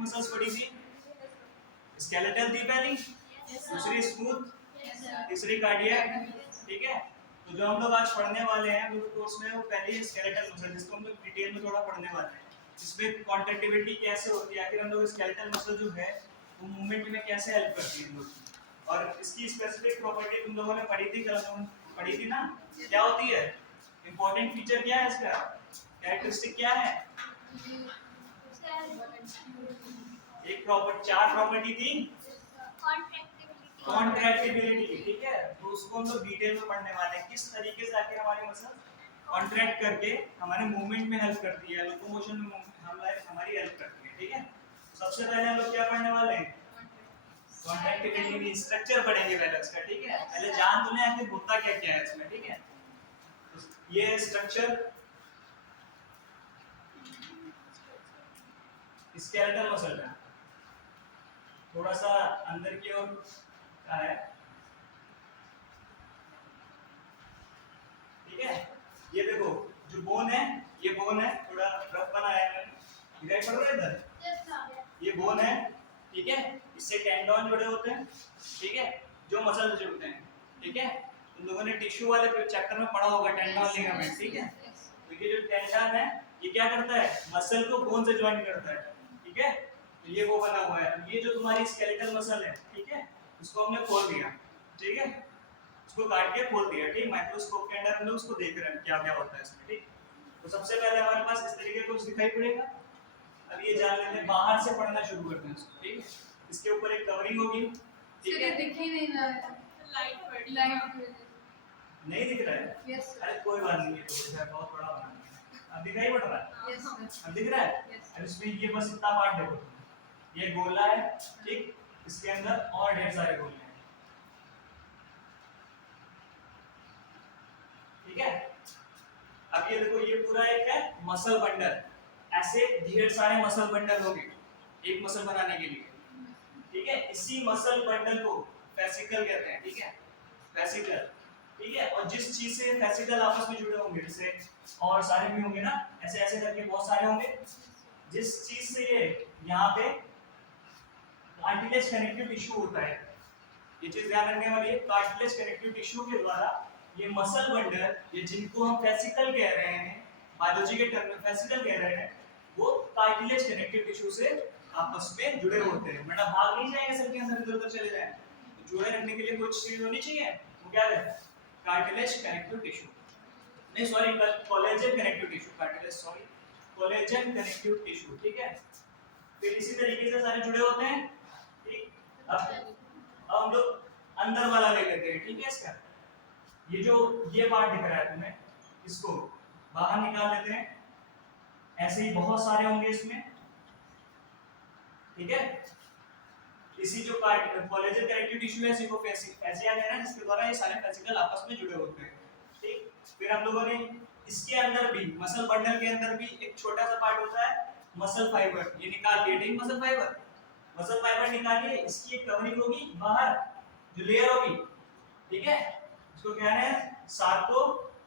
Muscles पढ़ी थी? Skeletal थी पहली, दूसरी स्मूथ, तीसरी कार्डियक, ठीक है। तो जो हम लोग आज पढ़ने वाले हैं वो कोर्स में वो पहली स्केलेटल मसल, जिसको हम लोग डिटेल में थोड़ा पढ़ने वाले हैं। इसमें कॉन्ट्रैक्टिबिलिटी कैसे होती है, आखिर हम लोग स्केलेटल मसल जो है वो मूवमेंट में कैसे हेल्प करती है हम लोग, और इसकी स्पेसिफिक प्रॉपर्टी तुम लोगों ने पढ़ी थी, कल हम पढ़ी थी ना, क्या होती है, इंपॉर्टेंट फीचर क्या है इसका, कैरेक्टरिस्टिक क्या है, एक प्रॉपर्टी, चार प्रॉपर्टी थी, कॉन्ट्रैक्टिबिलिटी, ठीक है। तो उसको हम लोग डिटेल में पढ़ने वाले हैं, किस तरीके से आखिर हमारी मसल कॉन्ट्रैक्ट करके हमारे मूवमेंट में हेल्प करती है, लोकोमोशन में हमारी हेल्प करती है, ठीक है। सबसे पहले हम लोग क्या पढ़ने वाले हैं, कॉन्ट्रैक्टिबिलिटी स्ट्रक्चर पढ़ेंगे पहले उसका, ठीक है। पहले जान तो लें आखिर होता क्या क्या है इसमें, ठीक है। ये स्ट्रक्चर स्केलेटल मसल का थोड़ा सा अंदर की ओर का है, ठीक है। ये देखो जो बोन है, ये बोन है, थोड़ा रफ बनाया है मैंने, दिखाई पड़ रहा है इधर, ये बोन है, ठीक है। इससे टेंडन जुड़े होते हैं, ठीक है, जो मसल से जुड़ते हैं, ठीक है। तुम लोगों ने टिश्यू वाले चैप्टर में पढ़ा होगा टेंडन लिगामेंट, ठीक है। तो ये जो टेंडन है ये क्या करता है, मसल को बोन से ज्वाइन करता है, ठीक है। तो ये वो बना हुआ है, ये जो तुम्हारी स्केलेटल मसल है, ठीक है, इसको हमने खोल दिया, ठीक है, इसको काट के खोल दिया, ठीक। माइक्रोस्कोप के अंदर हम लोग उसको देख रहे हैं क्या क्या होता है इसमें, ठीक। तो सबसे पहले हमारे पास इस तरीके का कुछ दिखाई पड़ेगा। अब ये जान लेते हैं, बाहर से पढ़ना शुरू करते हैं इसको, ठीक है। इसके ऊपर एक कवरिंग होगी, ठीक है। दिख ही नहीं रहा है, लाइट नहीं दिख रहा है, यस अरे कोई बात नहीं, ये तो है बहुत बड़ा बना है। अब दिखाई पड़ रहा है, यस अब दिख रहा है। अब इसमें ये बस इतना पार्ट देखो, ये गोला है, ठीक, इसके अंदर और ढेर सारे गोले हैं, ठीक है। अब ये देखो, ये पूरा एक है मसल बंडल, ऐसे ढेर सारे मसल बंडल होंगे एक मसल बनाने के लिए, ठीक है। इसी मसल बंडल को फेसिकल कहते हैं, ठीक है, फेसिकल, ठीक है। और जिस चीज से फेसिकल आपस में जुड़े होंगे, जैसे और सारे भी होंगे ना, ऐसे ऐसे करके बहुत सारे होंगे, जिस चीज से ये यहाँ पे कार्टिलेज कनेक्टिव टिश्यू होता है, ये चीज ध्यान रखने वाली है, कार्टिलेज कनेक्टिव टिश्यू के द्वारा ये मसल बंडल, ये जिनको हम फेसिकल कह रहे हैं, बायोलॉजी के टर्म में फेसिकल कह रहे हैं, वो कार्टिलेज कनेक्टिव टिश्यू से आपस में जुड़े होते हैं, मतलब भाग नहीं जाएंगे सेल के अंदर इधर उधर चले जाएं, तो जुड़े रखने के लिए कुछ चीज होनी चाहिए, वो क्या है, कार्टिलेज कनेक्टिव टिश्यू, नहीं sorry, collagen connective tissue, cartilage sorry, collagen connective tissue, ठीक है। फिर इसी तरीके से सारे जुड़े होते हैं, ठीक। अब हम लोग अंदर वाला ले लेते हैं, ठीक है। इसका ये जो ये पार्ट दिख रहा है तुम्हें, इसको बाहर निकाल लेते हैं, ऐसे ही बहुत सारे होंगे इसमें, ठीक है। इसी जो कोलेजन कनेक्टिव टिश्यू है, इसी को फैसिया कह रहे हैं, जिसके द्वारा ये सारे फेसिकल आपस में जुड़े होते हैं, ठीक। फिर हम लोगों ने इसके अंदर भी, मसल बंडल के अंदर भी एक छोटा सा पार्ट होता है मसल फाइबर, ये निकाल दिए, ठीक। मसल फाइबर निकालिए, इसकी एक कवरिंग होगी बाहर, जो लेयर होगी, ठीक है, इसको कह रहे हैं सार्कोलेमा,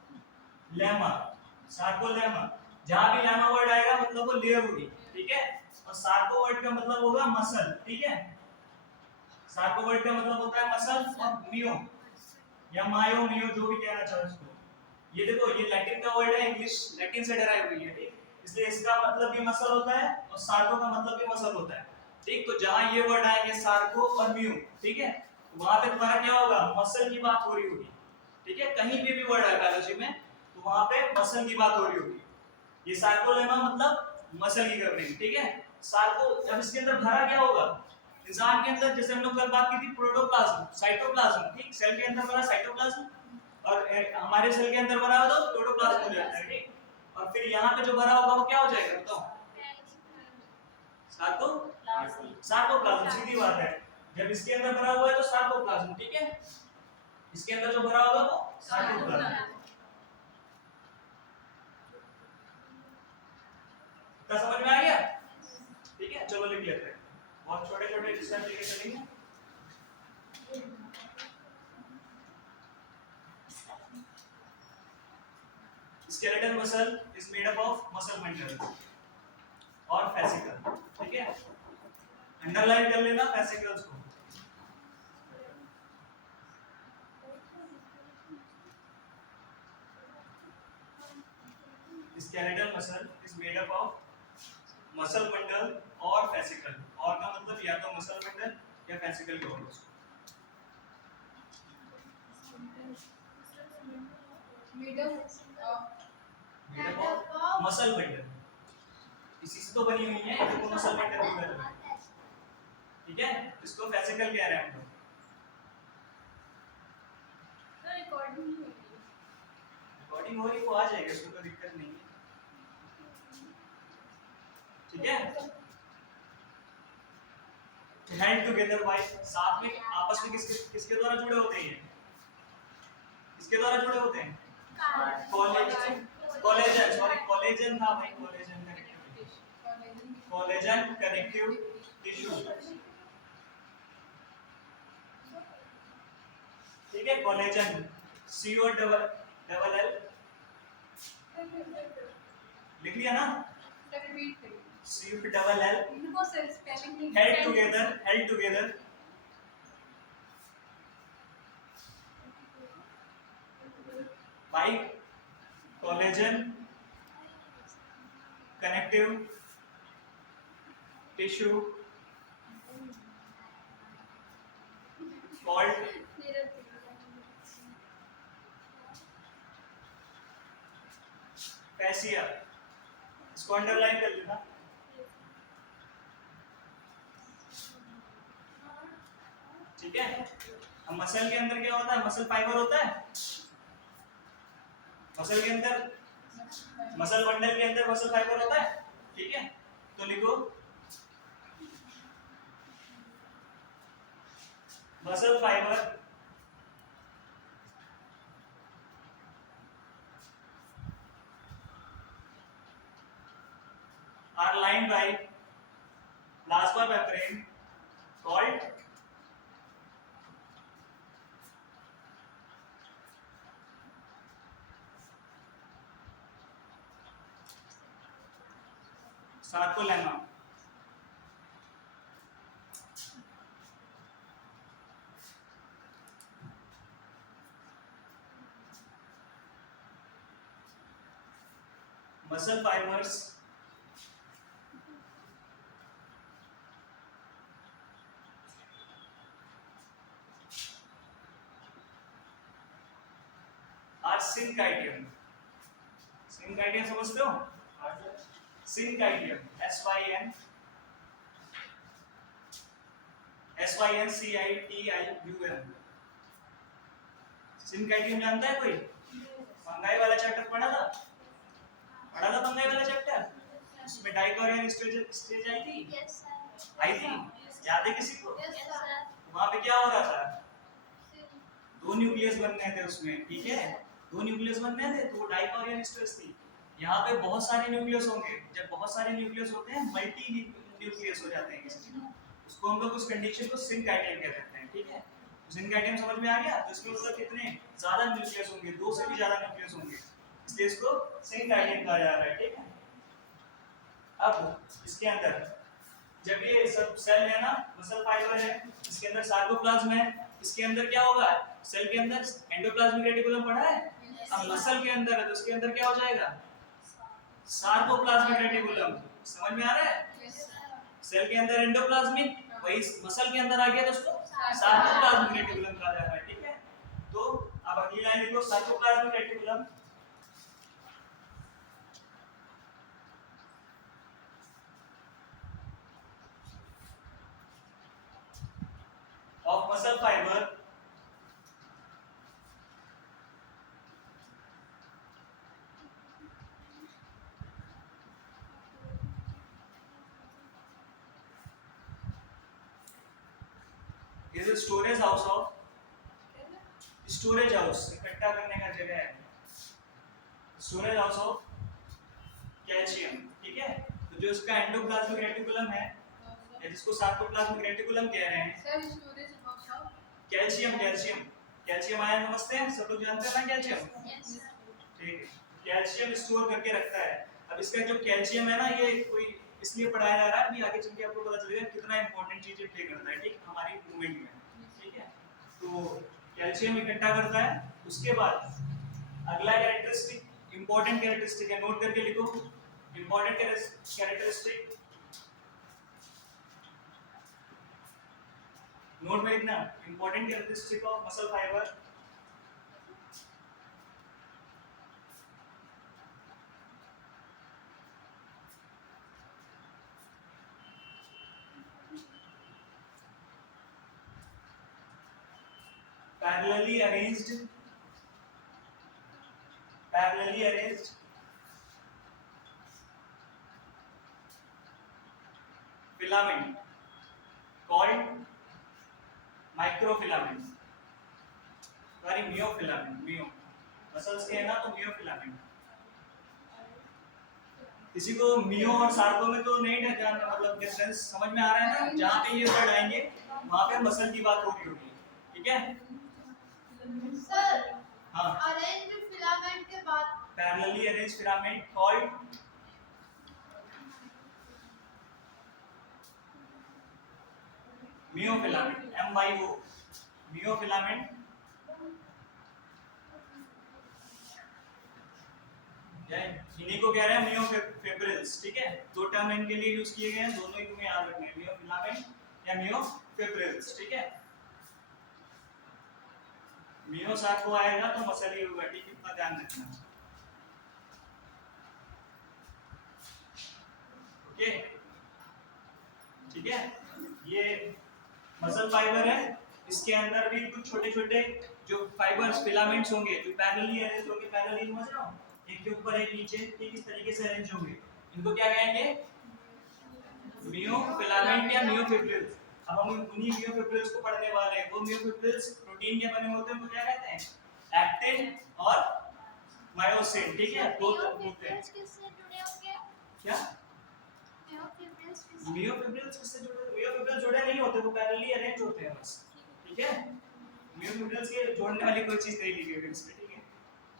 सार्कोलेमा। जहां भी लेमा वर्ड आएगा मतलब वो लेयर होगी, ठीक है। और सार्को वर्ड का मतलब होगा मसल, ठीक है। सार्को वर्ड का मतलब होता है मसल, और मियो या मायो मियो जो भी कहना चाहो इसको, ये देखो ये लैटिन का वर्ड है, इंग्लिश लैटिन से डराई हुई है, ठीक। इसलिए इसका मतलब भी मसल होता है और सार्को का मतलब भी मसल होता है, ठीक। तो जहां ये वर्ड आएंगे सार्को और मियो, ठीक है, वहां पे तुम्हारा क्या होगा, मसल की बात हो रही होगी, ठीक है। कहीं पे भी वर्ड आए बायोलॉजी में तो वहां पे मसल की बात हो रही होगी। ये सार्कोलेमा मतलब मसल की कवरिंग, ठीक है। सार्को, अब इसके अंदर भरा क्या होगा, इंसान के अंदर जैसे हम लोग कल बात की थी प्रोटोप्लाज्म, साइटोप्लाज्म, ठीक। सेल के अंदर भरा साइटोप्लाज्म, और हमारे सेल के अंदर भरा हो तो प्रोटोप्लाज्म हो जाता है, ठीक। और फिर यहाँ पे जो भरा होगा वो क्या हो जाएगा, बताओ, सार्कोप्लाज्म, सीधी बात है। जब इसके अंदर भरा हुआ है तो सार्कोप्लाज्म, ठीक है, इसके अंदर जो भरा होगा वो सार्कोप्लाज्म। क्या समझ में आ गया, ठीक है। चलो लिख लेते हैं, बहुत छोटे छोटे स्टेप लेके चलेंगे। Skeletal muscle is made up of muscle bundle और फेसिकल, ठीक है। अंडरलाइन कर लेना फेसिकल्स को। Skeletal muscle is made up of muscle bundle और फेसिकल। और का मतलब या तो मसल बंडल या फेसिकल के वॉल्स। मसल बंडल इसी से तो बनी हुई है, देखो मसल बंडल बंडल है, ठीक है। इसको फेसिकल कह रहे हैं हम लोग। रिकॉर्डिंग हो रही वो आ जाएगा, इसमें कोई दिक्कत नहीं है, ठीक है। हैंड टुगेदर बाय, साथ में आपस में किसके किसके द्वारा जुड़े होते हैं? किसके द्वारा जुड़े होते हैं? कोलेजन, कोलेजन सॉरी कोलेजन था भाई, collagen connective, collagen connective tissue, ठीक है। कोलेजन CO डबल L लिख लिया ना, CO double L, held together by collagen connective tissue called fascia। इसको अंडरलाइन कर लेना। ठीक है। अब मसल के अंदर क्या होता है? मसल फाइबर होता है। मसल के अंदर, मसल बंडल के अंदर मसल फाइबर होता है, ठीक है। तो लिखो muscle fibre are lined by plasma membrane called sarcolemma। muscle fibers are syncytium। syncytium समझते हो? syncytium SYNCITIUM। syncytium जानता है कोई? फंगाई वाला चैप्टर पढ़ा था? पढ़ा था फंगाई वाला चैप्टर? उसमें डाइकोरियन स्टेज आई थी? Yes, sir. आई थी? याद है किसी को? Yes, sir. वहां पे क्या हो रहा था? दो न्यूक्लियस बनने थे उसमें, ठीक है। दो न्यूक्लियस बनने थे तो वो डाइकोरियन स्टेज थी। यहाँ पे बहुत सारे न्यूक्लियस होंगे, जब बहुत सारे न्यूक्लियस होते हैं मल्टी न्यूक्लियस हो जाते हैं किसी में, उसको हम लोग उस कंडीशन को सिंकाइटियम कहते हैं, ठीक है। सिंकाइटियम समझ में आ गया? तो इसमें मतलब कितने ज्यादा न्यूक्लियस होंगे, दो से भी ज्यादा न्यूक्लियस होंगे, इसलिए इसको सिंकाइटियम कहा जा रहा है, ठीक है। अब इसके अंदर जब ये सब सेल है ना, मसल फाइबर है, इसके अंदर सार्कोप्लाज्म है, इसके अंदर क्या होगा? सेल के अंदर एंडोप्लाज्मिक रेटिकुलम पढ़ा है। अब मसल के अंदर है तो उसके अंदर क्या हो जाएगा? Sarcoplasmic reticulum. समझ में आ रहा है? सेल के अंदर एंडोप्लाज्मिक, वही मसल के अंदर आ गया तो उसको सार्कोप्लाज्मिक रेटिकुलम कहा जा रहा है, ठीक है। तो अब अगली लाइन लिखो, sarcoplasmic reticulum of muscle fiber is a storage house of, storage house इकट्ठा करने का जगह है, स्टोरेज हाउस ऑफ कैल्शियम, ठीक है। तो जो इसका एंडोप्लाज्मिक रेटिकुलम है या जिसको सार्कोप्लाज्मिक रेटिकुलम कह रहे हैं, कैल्शियम कैल्शियम कैल्शियम आयन समझते हैं सब लोग, जानते हैं ना कैल्शियम? ठीक है। कैल्शियम स्टोर करके रखता है। अब इसका जो कैल्शियम है ना, ये कोई इसलिए पढ़ाया जा रहा है, अभी आगे चल के आपको पता चलेगा कितना इंपॉर्टेंट चीजें प्ले करता है, ठीक, हमारी मूवमेंट में, ठीक है। तो कैल्शियम इकट्ठा करता है, उसके बाद अगला कैरेक्टरिस्टिक इंपॉर्टेंट कैरेक्टरिस्टिक है, नोट करके लिखो। इंपॉर्टेंट कैरेक्टरिस्टिक नोट में लिखना, important characteristic of muscle fibre. parallelly arranged filament called microfilament, sorry myofilament, myo muscles के है ना, तो मियोफिलामेंट। किसी को मियो और सार्को में तो नहीं जानना, मतलब डिफरेंस समझ में आ रहा है ना, जहाँ पे ये वर्ड आएंगे वहाँ पे मसल की बात हो रही होगी, ठीक है। सर हाँ, अरेंज्ड फिलामेंट के बाद parallelly arranged filament called myofilament, MYO, myofilament. इन्हीं को कह रहे हैं मियोफिब्रिल्स, ठीक है। दो टर्म इनके लिए यूज किए गए हैं, दोनों ही तुम्हें याद रखने हैं, मियोफिलामेंट या मियोफिब्रिल्स, ठीक है। मियो साथ को आएगा तो मसल ही होगा, ठीक है, इतना ध्यान रखना, ओके, ठीक है। ये मसल फाइबर है, इसके अंदर भी कुछ छोटे छोटे जो फाइबर्स फिलामेंट्स होंगे जो पैरेलली अरेंज होंगे, पैरेलली समझ रहे हो, एक के ऊपर एक नीचे, ठीक इस तरीके से अरेंज होंगे, इनको क्या कहेंगे, मियोफिलामेंट या मियोफिब्रिल्स। अब हम उन्हीं मियोफिब्रिल्स को पढ़ने वाले हैं। वो मियोफिब्रिल्स प्रोटीन के बने होते हैं, उनको क्या कहते हैं, एक्टिन और मायोसिन, ठीक है, दो होते हैं। किससे जुड़े होंगे? क्या मियोफिब्रिल्स किससे जुड़े, मियोफिब्रिल्स जुड़े नहीं होते, वो पैरेलली अरेंज होते हैं बस, ठीक है। मियोफिब्रिल्स के जोड़ने वाली कोई चीज नहीं लिखी हुई इसमें, ठीक है,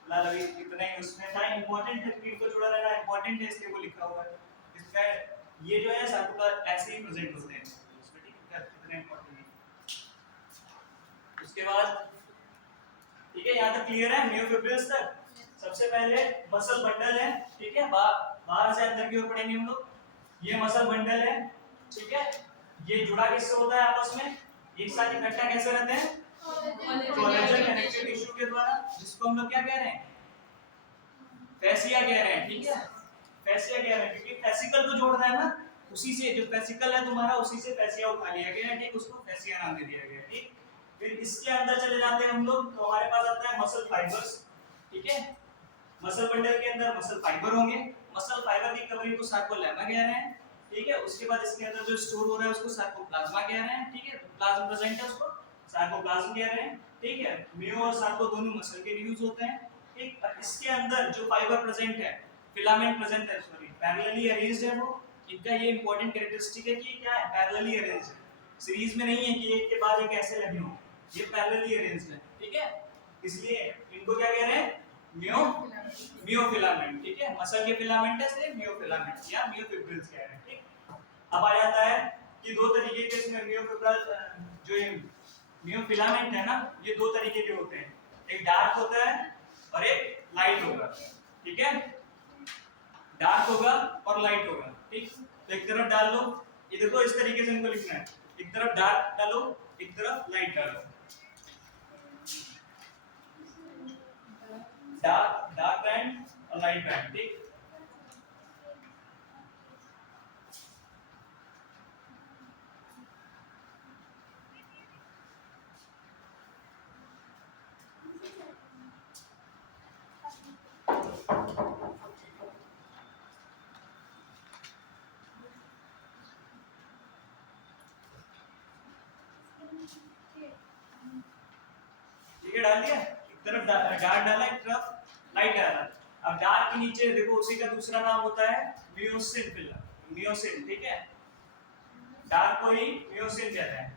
फिलहाल अभी इतना ही उसमें था। इंपॉर्टेंट है क्योंकि इनको जोड़ा रहना इंपॉर्टेंट है, इसलिए वो लिखा हुआ है इसमें। ये जो है सबका ऐसे ही प्रेजेंट होते हैं इसमें, ठीक है, इतना इंपॉर्टेंट है। उसके बाद ठीक है, यहाँ तक क्लियर है मियोफिब्रिल्स तक। सबसे पहले मसल बंडल है, ठीक है, बाहर से अंदर की ओर पढ़ेंगे हम लोग। ये मसल बंडल है, ठीक है, ये जुड़ा किससे होता है आपस में, एक साथ इकट्ठा कैसे रहते हैं, कोलेजन कनेक्टिव टिश्यू के द्वारा, जिसको हम लोग क्या कह रहे हैं, फैसिया कह रहे हैं, ठीक है, फैसिया कह रहे हैं, क्योंकि फेसिकल को जोड़ रहा है ना, उसी से जो फेसिकल है तुम्हारा, उसी से फैसिया उठा लिया गया है, ठीक, उसको फैसिया नाम दे दिया गया है, ठीक। फिर इसके अंदर चले जाते हैं हम लोग, तो हमारे पास आता है मसल फाइबर्स, ठीक है। मसल बंडल के अंदर मसल फाइबर होंगे, मसल फाइबर की कवरिंग को सार्कोलेमा कह रहे हैं, ठीक है। उसके बाद इसके अंदर जो स्टोर हो रहा है उसको सार्कोप्लाज्मा कह रहे हैं, ठीक है, प्लाज्मा प्रेजेंट है उसको सार्कोप्लाज्म कह रहे हैं, ठीक है। मियो और सार्को दोनों मसल के लिए यूज होते हैं, ठीक। इसके अंदर जो फाइबर प्रेजेंट है, फिलामेंट प्रेजेंट है, सॉरी पैरेलली अरेंज्ड है, वो इनका ये इंपॉर्टेंट कैरेक्टरिस्टिक है कि क्या है, पैरेलली अरेंज्ड है, सीरीज में नहीं है कि एक के बाद एक ऐसे लगे हों, ये पैरेलली अरेंज्ड है, ठीक है। इसलिए इनको क्या कह रहे हैं, मियोफिलामेंट, ठीक है, मसल के फिलामेंट है इसलिए मियोफिलामेंट या मियोफिब्रिल्स कह रहे हैं, ठीक। अब आ जाता है कि दो तरीके के इसमें मियोफिब्रिल जो ये मियोफिलामेंट है ना, ये दो तरीके के होते हैं, एक डार्क होता है और एक लाइट होगा, ठीक है, डार्क होगा और लाइट होगा, ठीक। तो एक तरफ डाल लो, ये देखो इस तरीके से इनको लिखना है, एक तरफ डार्क डालो, एक तरफ लाइट डालो, डार्क बैंड और लाइट बैंड, ठीक। ठीक है, डाल दिया, एक तरफ डार्क डाला, एक तरफ लाइट डाला। अब डार्क के नीचे देखो उसी का दूसरा नाम होता है मियोसिन फिलर, मियोसिन, ठीक है, डार्क को ही मियोसिन कहते हैं।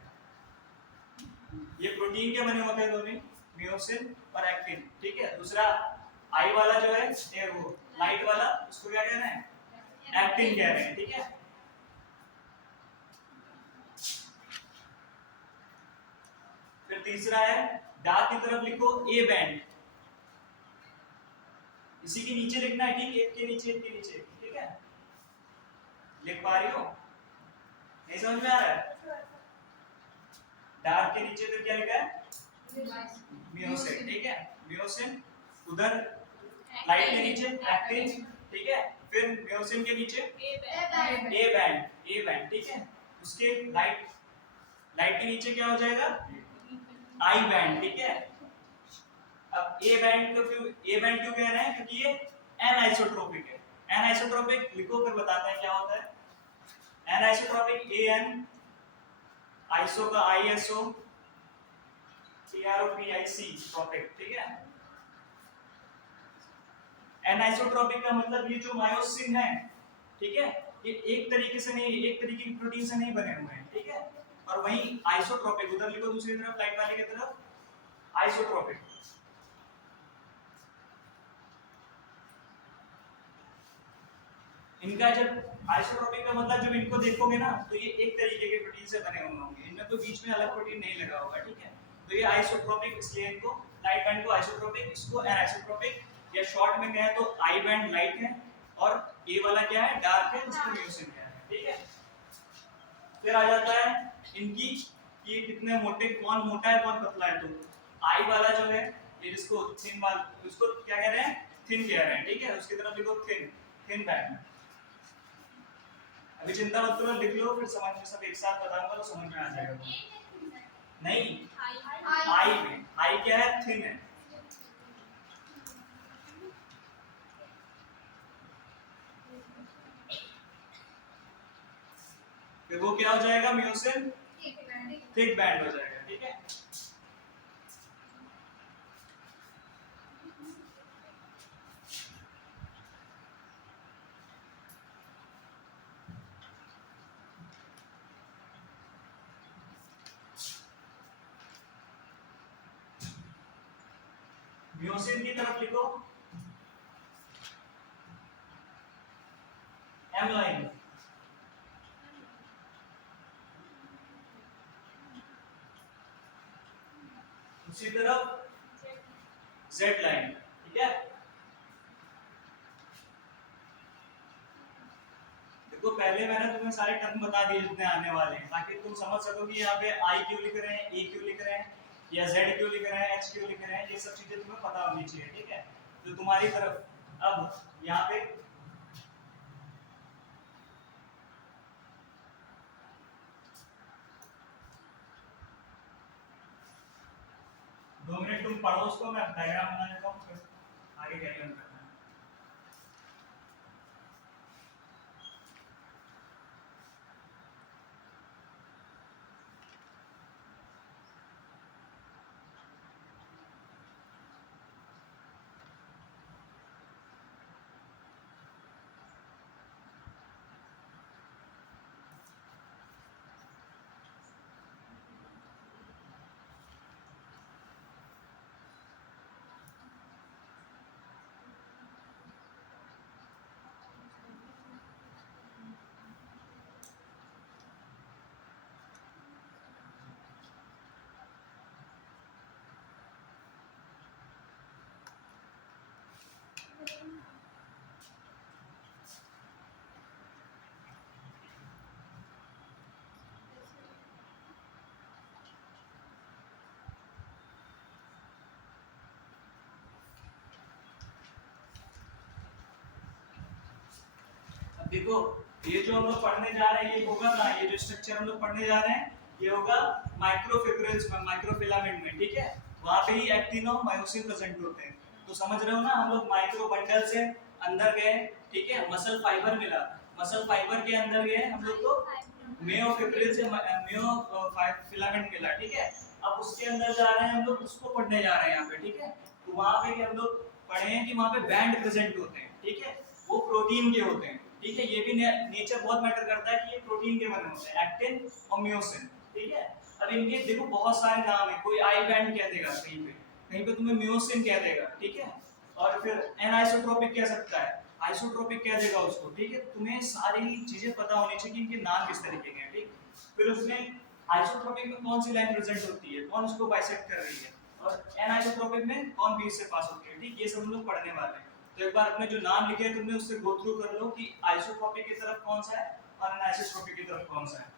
ये प्रोटीन के बने होते हैं दोनों, मियोसिन और एक्टिन, ठीक है। दूसरा आई वाला जो है ये वो लाइट वाला, उसको क्या कह रहे हैं, एक्टिन कह रहे हैं, ठीक है। तीसरा है डार्क की तरफ लिखो ए बैंड, इसी के नीचे लिखना है, ठीक, एक के नीचे ठीक है, लिख पा रही हो? नहीं समझ में आ रहा है? डार्क के नीचे तो क्या लिखा है? मियोसिन, ठीक है, मियोसिन। उधर लाइट के नीचे एक्टिन, ठीक है, फिर मियोसिन के नीचे ए बैंड, ठीक है, उसके लाइट के नीचे क्या हो जाएगा? आई बैंड, ठीक है। अब ए बैंड तो फिर ए बैंड क्यों कह रहे हैं? क्योंकि ये एनआइसोट्रोपिक है। एनआइसोट्रोपिक लिखो फिर बताते हैं क्या होता है। एनआइसोट्रोपिक ए एन, आइसो का आईएसओ, टीआरओपीआईसी ट्रोपिक, ठीक है। एनआइसोट्रोपिक का मतलब ये जो मायोसिन है, ठीक है, ये एक तरीके की प्रोटीन से नहीं बने हुए हैं, ठीक है। और वहीं आइसोट्रोपिक, उधर लिखो दूसरी तरफ लाइट वाले की तरफ, आइसोट्रोपिक। इनका जब आइसोट्रोपिक का मतलब जब इनको देखोगे ना तो ये एक तरीके के प्रोटीन से बने हुए होंगे, इनमें तो बीच में अलग प्रोटीन नहीं लगा होगा, ठीक है। तो ये आइसोट्रोपिक, इसलिए इनको लाइट बैंड को आइसोट्रोपिक, इसको एनाइसोट्रोपिक, या शॉर्ट में कहें तो आई बैंड लाइट है और ए वाला क्या है? डार्क है, जिसको म्यूसिन है, ठीक है। फिर आ जाता है इनकी कि कितने मोटे, कौन मोटा है कौन पतला है। तो आई वाला जो है ये जिसको थिन वाला, उसको क्या कह रहे हैं? थिन कह रहे हैं, ठीक है। उसकी तरफ लिखो थिन बैंड। अभी चिंता मत करो, लिख लो, फिर समझ में सब एक साथ बताऊंगा तो समझ में आ जाएगा। नहीं, आई में आई क्या है? थिन है। फिर वो क्या हो जाएगा? म्यूसिन थिक बैंड हो जाएगा, ठीक है। म्यूसिन की तरफ लिखो एम लाइन, उसी तरफ जेड लाइन, ठीक है। देखो पहले मैंने तुम्हें सारे टर्म बता दिए जितने आने वाले हैं, ताकि तुम समझ सको कि यहाँ पे आई क्यों लिख रहे हैं, ए क्यों लिख रहे हैं, या जेड क्यों लिख रहे हैं, एच क्यों लिख रहे हैं, ये सब चीजें तुम्हें पता होनी चाहिए, ठीक है। तो तुम्हारी तरफ अब यहाँ पे 2 मिनट तुम पढ़ो उसको, मैं डायग्राम बना देता हूँ, फिर आगे कैरी ऑन करना है। देखो ये जो हम लोग पढ़ने जा रहे हैं ये होगा ना, ये जो स्ट्रक्चर हम लोग पढ़ने जा रहे हैं ये होगा माइक्रोफिब्रिल्स में, माइक्रोफिलामेंट में, ठीक है। वहां पे ही एक्टिन और मायोसिन प्रेजेंट होते हैं। तो समझ रहे हो ना, हम लोग माइक्रो बंडल से अंदर गए, ठीक है, मसल फाइबर मिला, मसल फाइबर के अंदर गए हम लोग को मियोफिब्रिल से फिलामेंट मिला, ठीक है। अब उसके अंदर जा रहे हैं हम लोग, उसको पढ़ने जा रहे हैं यहाँ पे, ठीक है। तो वहां पे हम लोग पढ़े हैं कि वहां पे बैंड प्रेजेंट होते हैं, ठीक है, वो प्रोटीन के होते हैं, ठीक है। ये भी नेचर बहुत मैटर करता है कि ये प्रोटीन के बने होते हैं, एक्टिन और मियोसिन, ठीक है। अब इनके देखो बहुत सारे नाम है, कोई आई बैंड कह देगा कहीं पे तुम्हें मियोसिन कह देगा, ठीक है। और फिर एनाइसोट्रोपिक कह सकता है, आइसोट्रोपिक कह देगा उसको, ठीक है। तुम्हें सारी चीजें पता होनी चाहिए कि इनके नाम किस तरीके के हैं, ठीक। फिर उसमें आइसोट्रोपिक में कौन सी लाइन प्रेजेंट होती है, कौन उसको बाइसेक्ट कर रही है, और एनाइसोट्रोपिक में कौन बीच से पास होती है, ठीक, ये सब हम लोग पढ़ने वाले हैं। तो एक बार अपने जो नाम लिखे हैं तुमने उससे गो थ्रू कर लो कि आइसोट्रोपिक की तरफ कौन सा है और एनाइसोट्रोपिक की तरफ कौन सा है।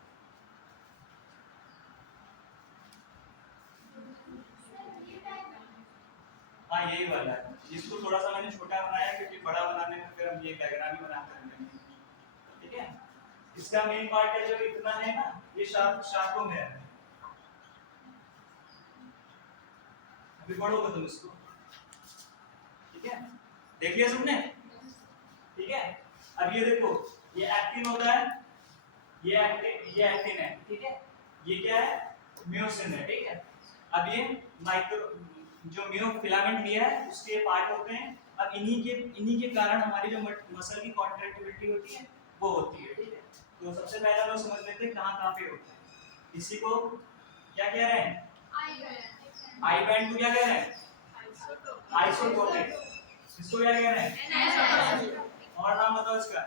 हाँ यही वाला है, इसको थोड़ा सा मैंने छोटा बनाया क्योंकि बड़ा बनाने में फिर हम ये डायग्राम ही बनाते रहेंगे, ठीक है। इसका मेन पार्ट है जो इतना है ना, ये शार्कों में है। अभी पढ़ोगे तुम इसको, ठीक है, देख लिया सबने, ठीक है। अब ये देखो, ये एक्टिन होता है, ये एक्टिन है, ठीक है, ये क्या है, म्योसिन है, ठीक है। अब ये माइक्रो जो म्योफिलामेंट लिया है उसके पार्ट होते हैं। अब इन्हीं के कारण हमारी जो मसल की कॉन्ट्रैक्टिबिलिटी होती है वो होती है, ठीक है। तो सबसे पहले हम समझ लेते हैं कहाँ पे होता है। इसी को क्या कह रहे हैं, आई बैंड को क्या कह रहे हैं, आइसोटोपिक। इसको क्या कह रहे हैं, और नाम बताओ इसका,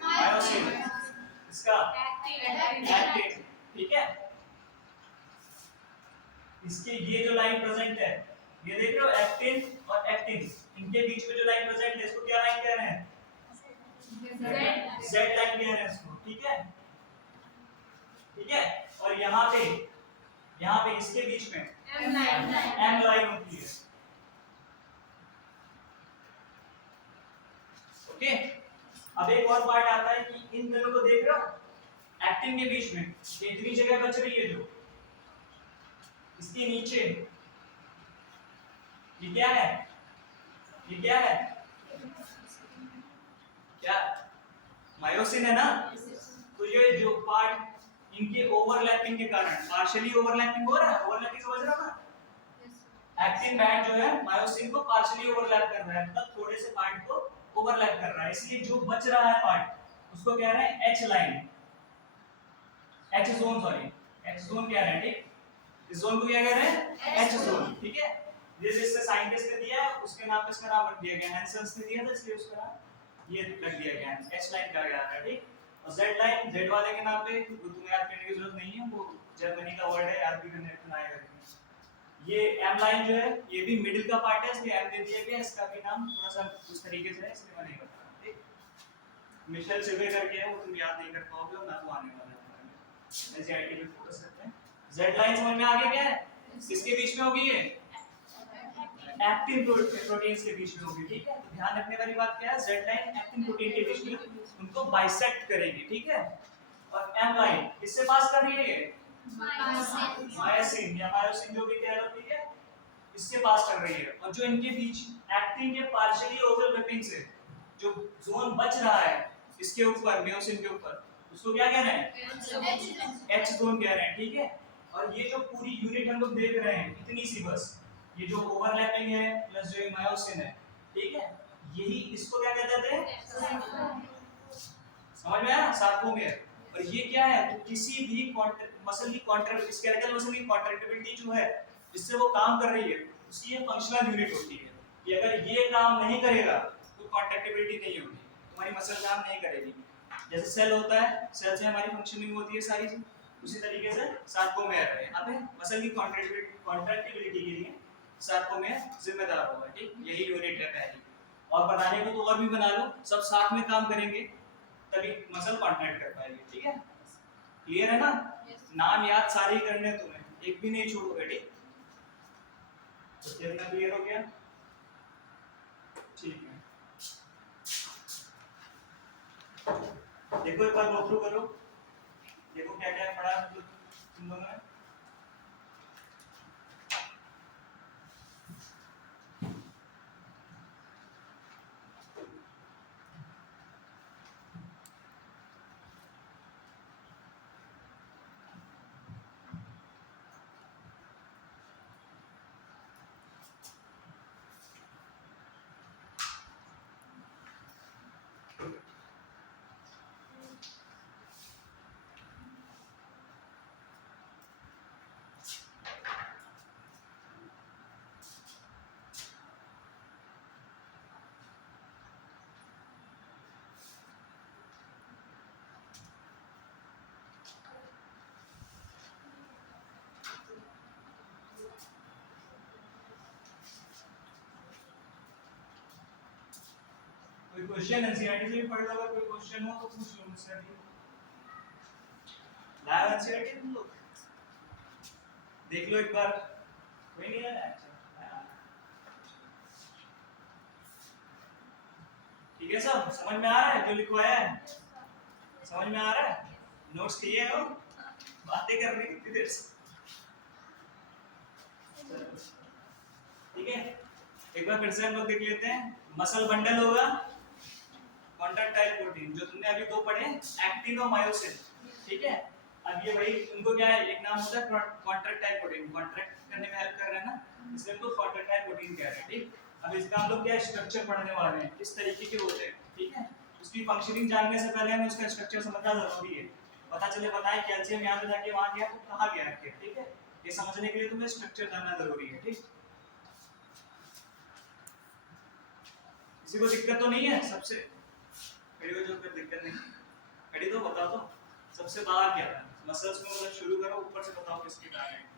मायोसिन, इसका एक्टिन, ठीक है। इसके ये जो लाइन प्रेजेंट है, ये देख रहे हो एक्टिन और एक्टिन, इनके बीच में जो लाइन प्रेजेंट है इसको क्या लाइन कह रहे हैं, जेड लाइन कह रहे हैं इसको, ठीक है, ठीक है। और यहाँ पे इसके बीच में एम लाइन होती है, ओके। अब एक और पार्ट आता है कि इन दोनों को देख रहे हो, एक्टिन के बीच में इतनी जगह बच रही है जो इसके नीचे, ये क्या है, ये क्या है, क्या मायोसिन है ना। तो ये जो पार्ट इनके ओवरलैपिंग के कारण, पार्शियली ओवरलैपिंग हो रहा है, ओवरलैपिंग समझ रहे हो ना, एक्टिन बैंड जो है मायोसिन को पार्शियली ओवरलैप कर रहा है, मतलब थोड़े से पार्ट को ओवरलैप कर रहा है, इसलिए जो बच रहा है पार्ट उसको कह रहे हैं H line, H zone, sorry H zone कह रहे हैं, ठीक। इस जोन को क्या कह रहे हैं, एच जोन, ठीक है। जिससे साइंटिस्ट ने दिया उसके नाम पे इसका नाम रख दिया गया, हैंसेंस ने दिया था इसलिए उसका नाम ये रख दिया गया, एच लाइन कहा गया है, ठीक। और जेड लाइन, जेड वाले के नाम पे वो तुम्हें याद करने की जरूरत नहीं है, वो जर्मनी का वर्ड है, याद भी करने में आएगा। ये एम लाइन जो है ये भी मिडिल का पार्ट है, इसलिए एम दे दिया गया, इसका भी नाम थोड़ा सा उस तरीके से है, इसलिए मैं नहीं बता रहा, ठीक। मिशेल सिवे करके है, वो तुम याद नहीं कर पाओगे और ना तो आने वाला है, एनसीईआरटी पे फोकस करते हैं। जेड लाइन समझ में आ गया क्या है, किसके बीच में होगी, ये एक्टिन प्रोटीन्स के बीच में होगी, ठीक है। तो ध्यान रखने वाली बात क्या है, जेड लाइन एक्टिन प्रोटीन के बीच में उनको बाइसेक्ट करेगी, ठीक है। और एम लाइन किससे पास कर रही है, ये मायोसिन या मायोसिन जो भी कह लो, ठीक है, इसके पास कर रही है। और जो इनके बीच एक्टिन के पार्शियली ओवरलैपिंग से जो जोन बच रहा है इसके ऊपर, मायोसिन के ऊपर, उसको क्या कह रहे हैं, एच जोन कह रहे हैं, ठीक है। और ये जो पूरी यूनिट हम लोग देख रहे हैं इतनी सी बस, ये जो ओवरलैपिंग है प्लस जो मायोसिन है, ठीक है, यही इसको क्या कहते हैं, समझ में आया, सार्कोमेर। और ये क्या है, तो किसी भी मसल की कॉन्ट्रैक्ट, स्केलेटल मसल की कॉन्ट्रैक्टिबिलिटी जो है जिससे वो काम कर रही है उसकी ये फंक्शनल यूनिट होती है कि अगर ये काम नहीं करेगा तो कॉन्ट्रैक्टिबिलिटी नहीं होगी, तुम्हारी मसल काम नहीं करेगी। जैसे सेल होता है, सेल से हमारी फंक्शनिंग होती है सारी, उसी तरीके से सार्कोमेर है, यहाँ पे मसल की कॉन्ट्रैक्टिबिलिटी के लिए सार्कोमेर जिम्मेदार होगा, ठीक, यही यूनिट है पहली। और बनाने को तो और भी बना लो, सब साथ में काम करेंगे तभी मसल कॉन्ट्रैक्ट कर पाएगी, ठीक है। क्लियर है ना, नाम याद सारे ही करने हैं तुम्हें, एक भी नहीं छोड़ोगे, ठीक। तो कितना क्लियर हो गया, ठीक है। देखो एक बार गो थ्रू करो, देखो क्या क्या पढ़ा तुम लोगों ने। क्वेश्चन एनसीईआरटी से भी पढ़ लो, अगर कोई क्वेश्चन हो तो पूछ लो मुझसे अभी। लाइव एनसीईआरटी तुम लोग देख लो एक बार, कोई नहीं है। अच्छा ठीक है, सब समझ में आ रहा है जो लिखवाया है? समझ में आ रहा है? नोट्स किए हो? बातें कर रही कितनी देर से? ठीक है, एक बार फिर से हम लोग देख लेते हैं। मसल बंडल होगा कॉन्ट्रैक्ट टाइप प्रोटीन, जो तुमने अभी दो पढ़े, एक्टिन और मायोसिन। ठीक है, अब ये भाई उनको क्या है, एक नाम होता है कॉन्ट्रैक्ट टाइप प्रोटीन, कॉन्ट्रैक्ट करने में हेल्प कर रहे हैं ना, इसलिए इनको कॉन्ट्रैक्ट टाइप प्रोटीन कह रहे हैं। ठीक, अब इसका हम लोग क्या स्ट्रक्चर पढ़ने वाले हैं, किस तरीके के होते हैं। ठीक है, उसकी फंक्शनिंग जानने से पहले हमें उसका स्ट्रक्चर समझना जरूरी है। पता चले बताए कैल्शियम यहाँ से जाके वहां गया तो कहाँ गया आखिर। ठीक है, ये समझने के लिए तुम्हें स्ट्रक्चर जानना जरूरी है। ठीक, किसी को दिक्कत तो नहीं है? सबसे खड़ी हो जो, फिर दिक्कत नहीं खड़ी तो बताओ तो सबसे बाहर क्या था मसल्स में, मतलब शुरू करो ऊपर से बताओ किसके बारे में।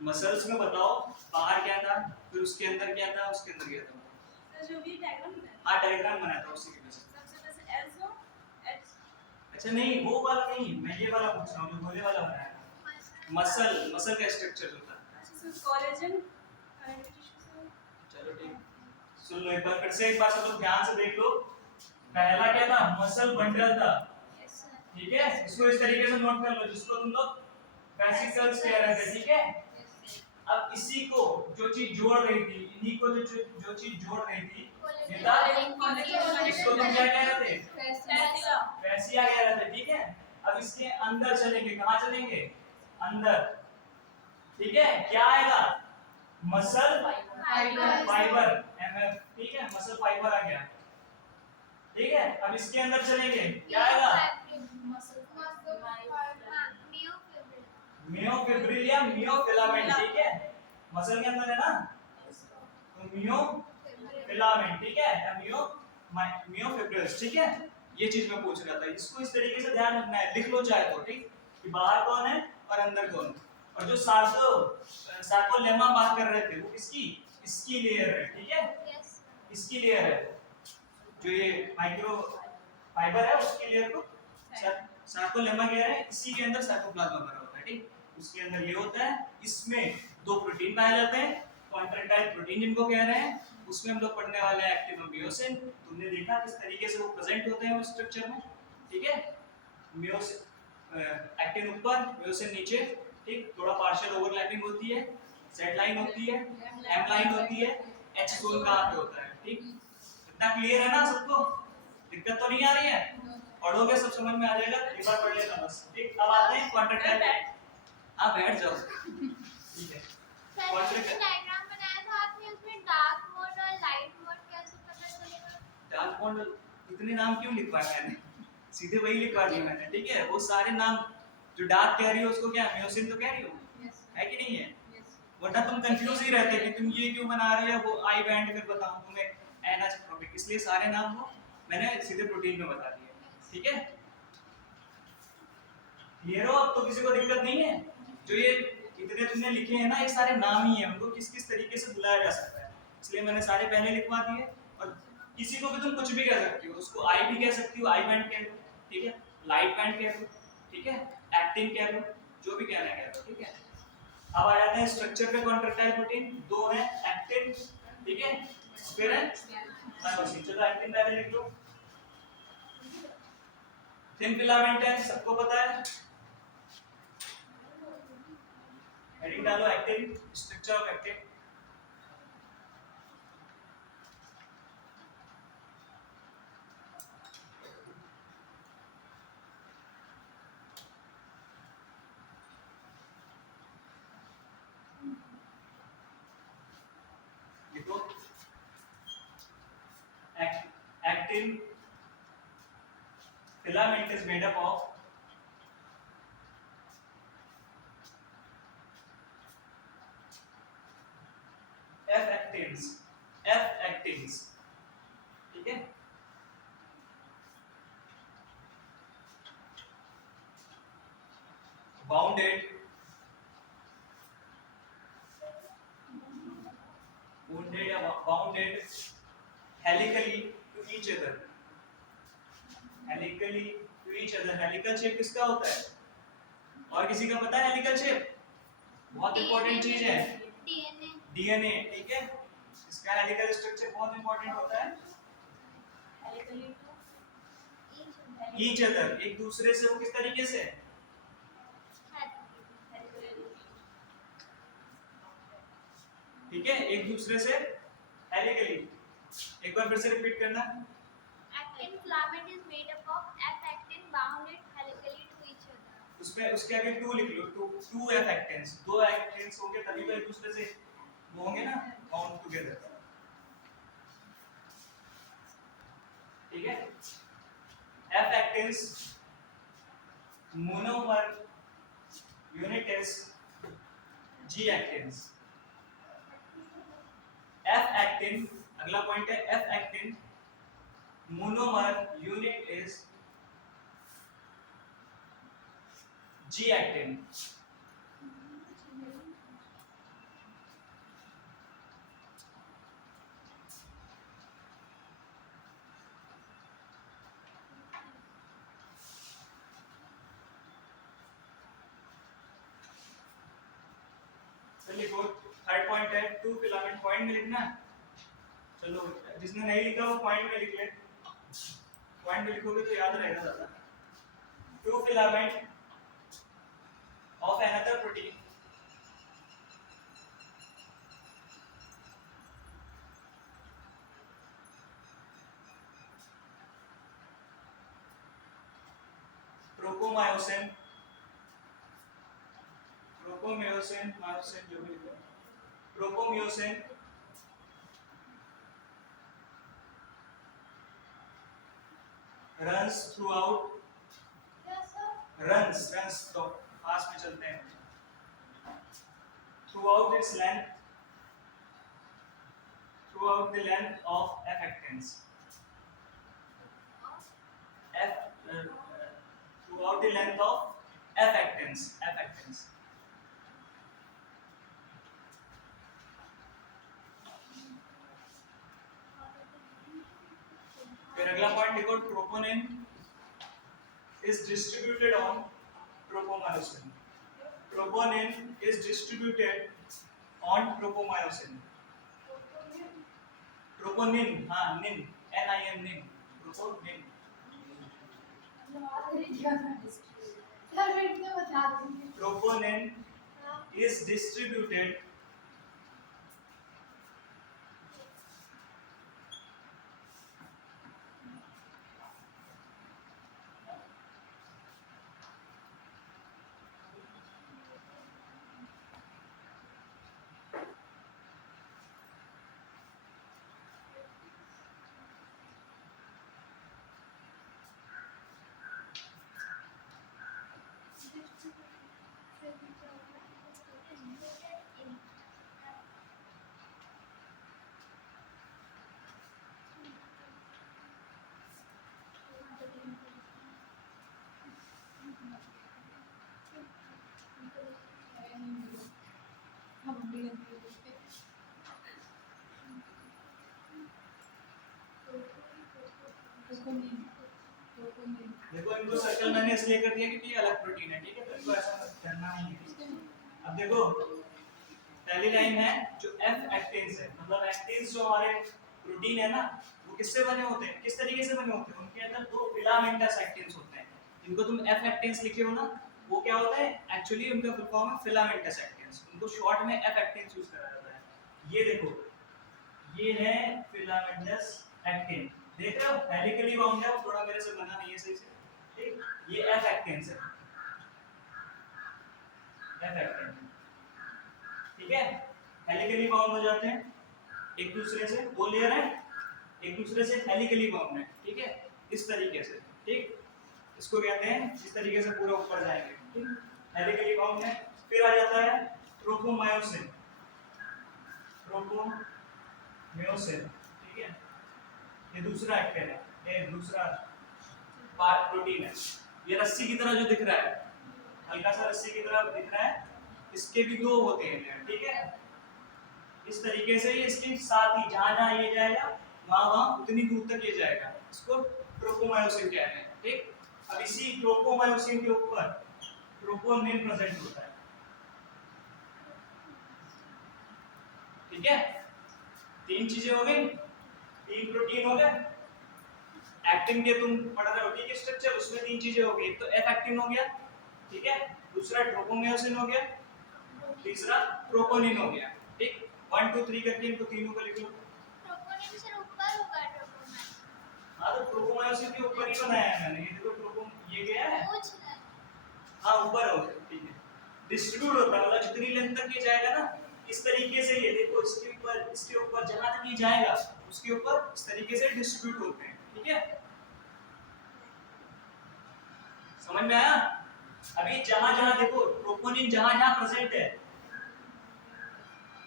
मसल्स में बताओ बाहर क्या था, फिर उसके अंदर क्या था, उसके अंदर क्या था। जो भी डायग्राम बनाया, हाँ डायग्राम बनाया था उसी की वजह से। सबसे पहले एस हो एच। अच्छा नहीं वो वाला नहीं, मैं ये वाला पूछ रहा हूँ जो गोले वाला बनाया था। मसल, मसल का स्ट्रक्चर होता है। अच्छा सो कोलेजन कनेक्टिव टिश्यू से। चलो ठीक, सुन लो एक बार फिर से, एक बार सब लोग ध्यान से देख लो। पहला क्या था, मसल बंडल था। ठीक है, इसको इस तरीके से नोट कर लो, जिसको तुम लोग वेसिकल्स कह रहे थे। ठीक है, अब इसी को जो चीज जोड़ रही थी, इन्हीं को जो चीज जोड़ रही थी, ये था, इसको तुम क्या कह रहे थे, फैसिया कह रहे थे। ठीक है, अब इसके अंदर चलेंगे, कहां चलेंगे, अंदर। ठीक है, क्या आएगा, मसल फाइबर, एमएफ। ठीक है, मसल फाइबर आ गया। ठीक है, अब इसके अंदर चलेंगे, क्या आएगा, मियोफिब्रिल या मियोफिलामेंट। ठीक है, मसल के अंदर है ना, तो मियोफिलामेंट। ठीक है, या मियोफिब्रिल्स। ठीक है, ये चीज मैं पूछ रहा था, इसको इस तरीके से ध्यान रखना है, लिख लो चाहे तो। ठीक, कि बाहर कौन है और अंदर कौन है। और जो सार्कोलेमा बात कर रहे थे वो किसकी, इसकी लेयर है। ठीक है, इसकी लेयर है, जो ये माइक्रो फाइबर है उसकी लेयर को सार्कोलेमा कह रहे हैं। इसी के अंदर साइटोप्लाज्म भरा होता है। ठीक, उसके अंदर ये होता है, इसमें दो प्रोटीन पाए जाते हैं, कॉन्ट्रैक्ट टाइप प्रोटीन जिनको कह रहे हैं। उसमें हम लोग पढ़ने वाले हैं एक्टिन और मियोसिन। तुमने देखा किस तरीके से वो प्रेजेंट होते हैं उस स्ट्रक्चर में। ठीक है, मियोसिन एक्टिन ऊपर, मियोसिन नीचे। ठीक, थोड़ा पार्शियल ओवरलैपिंग होती है, जेड लाइन होती है, एम लाइन होती है, एच जोन कहां पे होता है। ठीक, इतना क्लियर है ना सबको, दिक्कत तो नहीं आ रही है? पढ़ोगे सब समझ में आ जाएगा, एक बार पढ़ लेना बस। ठीक, अब आते हैं कॉन्ट्रैक्ट टाइप। हां बैठ जाओ। ठीक है, डायग्राम बनाया था आपने, उसमें डार्क मोड और लाइट मोड कैसे पता चलेगा? डार्क मोड इतने नाम क्यों लिखवाए मैंने, सीधे वही लिखवा दिए मैंने। ठीक है, वो सारे नाम जो डार्क कह रही हो उसको क्या मियोसिन तो कह रही हो, है कि नहीं है? वरना तुम कंफ्यूज ही रहते कि तुम ये क्यों बना रहे हो, वो आई बैंड फिर बताऊं तुम्हें एनएच टॉपिक, इसलिए सारे नाम वो मैंने सीधे प्रोटीन में बता दिए। ठीक है, क्लियर हो? अब तो किसी को दिक्कत नहीं है? जो ये इतने तुमने लिखे हैं ना, ये सारे नाम ही हैं, उनको किस किस तरीके से बुलाया जा सकता है, इसलिए मैंने सारे पहले लिखवा दिए। और किसी को भी तुम कुछ भी कह सकती हो, उसको आई भी कह सकती हो, आई बैंड कह लो। ठीक है, लाइट बैंड कह लो। ठीक है, एक्टिन कह लो, जो भी कहना है कह लो। ठीक है, अब आ जाते हैं स्ट्रक्चर पे। कॉन्ट्रैक्टाइल प्रोटीन दो है, एक्टिन, ठीक है, फिर है मायोसिन। चलो एक्टिन पहले लिख लो। थिन फिलामेंट है, सबको पता है। हेडिंग डालो एक्टिन, स्ट्रक्चर ऑफ एक्टिन। लिखो actin filament is made up of F actins, ठीक है। बाउंडेड या bounded helically to each other. Helical shape किसका होता है? और किसी का पता है हेलिकल शेप? बहुत इंपॉर्टेंट चीज है, डीएनए। डीएनए, ठीक है। इसका हेलिकल स्ट्रक्चर बहुत इंपॉर्टेंट होता है। हेलिकली ईच अदर, एक दूसरे से वो किस तरीके से? ठीक है, एक दूसरे से हेलिकली। एक बार फिर से रिपीट करना। Actin filament is made up of F actin bounded helically to each other. उसमें उसके आगे टू लिख लो, टू एफ एक्टेंस, दो एक्टेंस होंगे तभी तो एक दूसरे से वो होंगे ना, बाउंड टुगेदर। ठीक है, F actins monomer unit is G actins. F actin, अगला पॉइंट है F actin monomer unit is G actin. लिखो, थर्ड पॉइंट है टू फिलामेंट, पॉइंट में लिखना। चलो जिसने नहीं लिखा वो पॉइंट में लिख ले, पॉइंट में लिखोगे तो याद रहेगा ज्यादा। To filament of another protein tropomyosin, tropomyosin, myosin जो भी लिखो, ट्रोपोमायोसिन runs throughout, runs तो पास में चलते हैं, throughout its length, throughout the length of F actins, throughout the length of F actins, F actins। फिर अगला पॉइंट लिखो, troponin is distributed on tropomyosin, troponin is distributed on tropomyosin, troponin, हाँ nin, NIN, nin, troponin। Troponin is distributed देखो, इनको circle मैंने इसलिए कर दिया क्योंकि ये अलग प्रोटीन है, ठीक है, तो इनको ऐसा करना नहीं है। अब देखो पहली लाइन है जो एफ एक्टिन्स है, मतलब एक्टिन्स जो हमारे प्रोटीन है ना, वो किससे बने होते हैं, किस तरीके से बने होते हैं? उनके अंदर दो फिलामेंटस एक्टिन्स होते हैं, जिनको तुम एफ एक्टिन्स लिखे हो ना, वो क्या होता है एक्चुअली उनका फुल फॉर्म है फिलामेंटस एक्टिन्स, उनको शॉर्ट में एफ एक्टिन्स यूज करा जाता है। ये देखो, ये है फिलामेंटस एक्टिन, देख रहे हो हेलिकली बाउंड है, थोड़ा मेरे से बना नहीं है सही से, ठीक, ये एफ एक्टिन्स है, एफ एक्टिन, ठीक है, हेलिकली बाउंड हो जाते हैं एक दूसरे से, दो लेयर है एक दूसरे से हेलिकली बाउंड है, ठीक है, इस तरीके से, ठीक, इसको कहते हैं इस तरीके से पूरा ऊपर जाएंगे, ठीक, हेलिकली बाउंड है। फिर आ जाता है ट्रोपोमायोसिन, ट्रोपोमायोसिन, ठीक है, ये दूसरा एक्टिन है, ये दूसरा पार्ट प्रोटीन है, ये रस्सी की तरह जो दिख रहा है, हल्का सा रस्सी की तरह दिख रहा है, इसके भी दो होते हैं, ठीक है, इस तरीके से ये इसके साथ ही जहां जहां ये जाएगा वहां वहां उतनी दूर तक ये जाएगा, इसको ट्रोपोमायोसिन कहते हैं, ठीक। अब इसी ट्रोपोमायोसिन के ऊपर ट्रोपोनिन प्रेजेंट होता है, ठीक है। तीन चीजें हो गई, तीन प्रोटीन हो गए। एक्टिन के तुम पढ़ रहे हो, ठीक है, स्ट्रक्चर, उसमें तीन चीजें हो गई। एक तो एफ एक्टिन हो गया, ठीक है, दूसरा ट्रोपोमायोसिन हो गया, तीसरा ट्रोपोनिन हो गया, ठीक। 1 2 3 करके इनको तीनों को लिख लो। ट्रोपोनिन से ऊपर होगा ट्रोपोमायोसिन। हाँ तो ट्रोपोमायोसिन के ऊपर ही बनाया है मैंने, ये देखो ट्रोपो ये गया है, पूछ रहा है। हाँ ऊपर हो गया, ठीक है। डिस्ट्रीब्यूट होता है, मतलब जितनी लेंथ तक ये जाएगा ना, इस तरीके से ये देखो, इसके ऊपर जहां तक ये जाएगा उसके ऊपर इस तरीके से डिस्ट्रीब्यूट होते हैं, ठीक है। समझ में आया? अभी जहां जहां देखो ट्रोपोनिन जहां जहां प्रेजेंट है,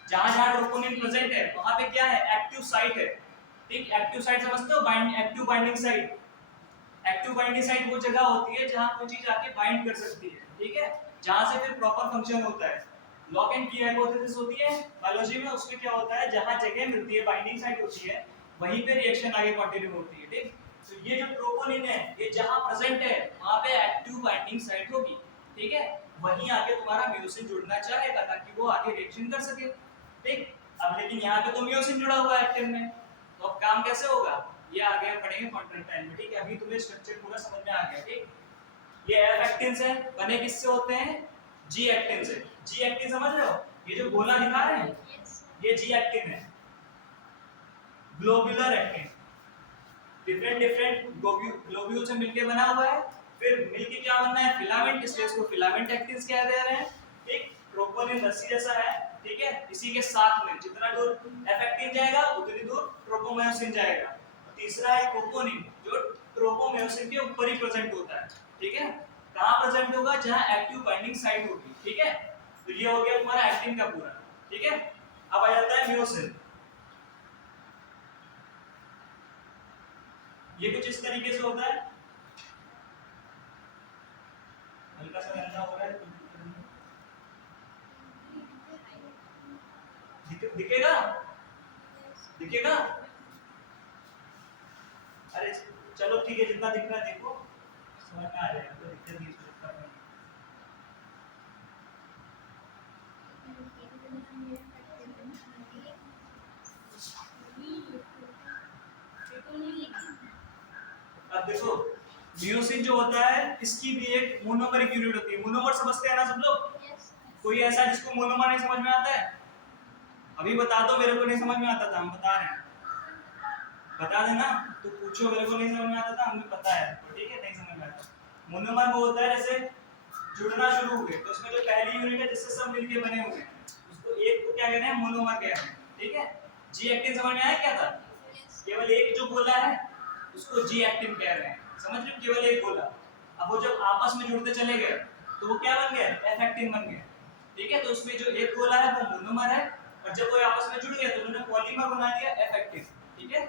जहां जहां ट्रोपोनिन प्रेजेंट है वहां पे क्या है, एक्टिव साइट है, ठीक। एक्टिव साइट समझते हो, active binding site. Active binding site वो जगह होती है जहां कोई चीज आके बाइंड कर सकती है, ठीक है, जहां से फिर प्रॉपर फंक्शन होता है। लॉक एंड की हाइपोथेसिस होती है बायोलॉजी में, उसमें क्या होता है, जहां जगह मिलती है, बाइंडिंग साइट होती है, वहीं पे रिएक्शन आगे कंटिन्यू होती है, ठीक। तो ये जो ट्रोपोनिन है, ये जहां प्रेजेंट है वहां पे एक्टिव बाइंडिंग साइट होगी, ठीक है। वहीं आके तुम्हारा मियोसिन जुड़ना चाहेगा ताकि वो आगे रिएक्शन कर सके, ठीक। अब लेकिन यहाँ पे तो मियोसिन जुड़ा हुआ है एक्टिन में, तो अब काम कैसे होगा, ये आगे पढ़ेंगे कॉन्ट्रैक्ट टाइम में, ठीक है। अभी तुम्हें स्ट्रक्चर पूरा समझ में आ गया, ठीक। ये एफ एक्टिन से बने किससे होते हैं, जी एक्टिन से। जी एक्टिन समझ रहे हो, ये जो गोला दिखा रहे हैं ये जी एक्टिन है, globular actin. Different different globule से मिलके बना हुआ है, फिर मिलके क्या बनना है, फिलामेंट, इसलिए इसको फिलामेंट एक्टिन्स कह दे रहे हैं, ठीक। ट्रोपोनिन रस्सी जैसा है, ठीक है। इसी के साथ में जितना दूर एफ एक्टिन जाएगा उतनी दूर ट्रोपोमायोसिन जाएगा। तीसरा है ट्रोपोनिन, जो ट्रोपोमायोसिन के ऊपर ही प्रेजेंट होता है, ठीक है। कहां प्रेजेंट होगा, जहां एक्टिव बाइंडिंग साइट होगी, ठीक है। तो ये हो गया तुम्हारा एक्टिन का पूरा, ठीक है। अब आ जाता है मियोसिन। ये कुछ इस तरीके से होता है, हल्का सा गंदा हो रहा है, दिखेगा दिखेगा, अरे चलो ठीक है, जितना दिख रहा है देखो, समझ में आ जाएगा, कोई दिक्कत नहीं, इसको दिक्कत नहीं। अब देखो मियोसिन जो होता है इसकी भी एक मोनोमरिक यूनिट होती है, मोनोमर समझते हैं ना सब लोग, कोई ऐसा जिसको मोनोमर नहीं समझ में आता है, अभी बता दो, मेरे को नहीं समझ में आता था, हम बता रहे हैं, बता देना, तो पूछो, मेरे को नहीं समझ में आता था, हमें पता है, तो ठीक है, नहीं समझ में आता। मोनोमर वो होता है जैसे जुड़ना शुरू हुए तो उसमें जो पहली यूनिट है जिससे सब मिलके बने हुए हैं, उसको एक को क्या कहते हैं, मोनोमर कहते हैं, ठीक है। जी एक्टिन समझ में आया क्या था, केवल एक जो गोला है उसको जी एक्टिन कह रहे हैं, समझ रहे हो, केवल एक गोला। अब वो जब आपस में जुड़ते चले गए तो वो क्या बन गया, एफ एक्टिन बन गया, ठीक है। तो उसमें जो एक गोला है वो मोनोमर है, और जब वो आपस में जुड़ गए तो उन्होंने पॉलीमर बना दिया, एफ एक्टिन, ठीक है।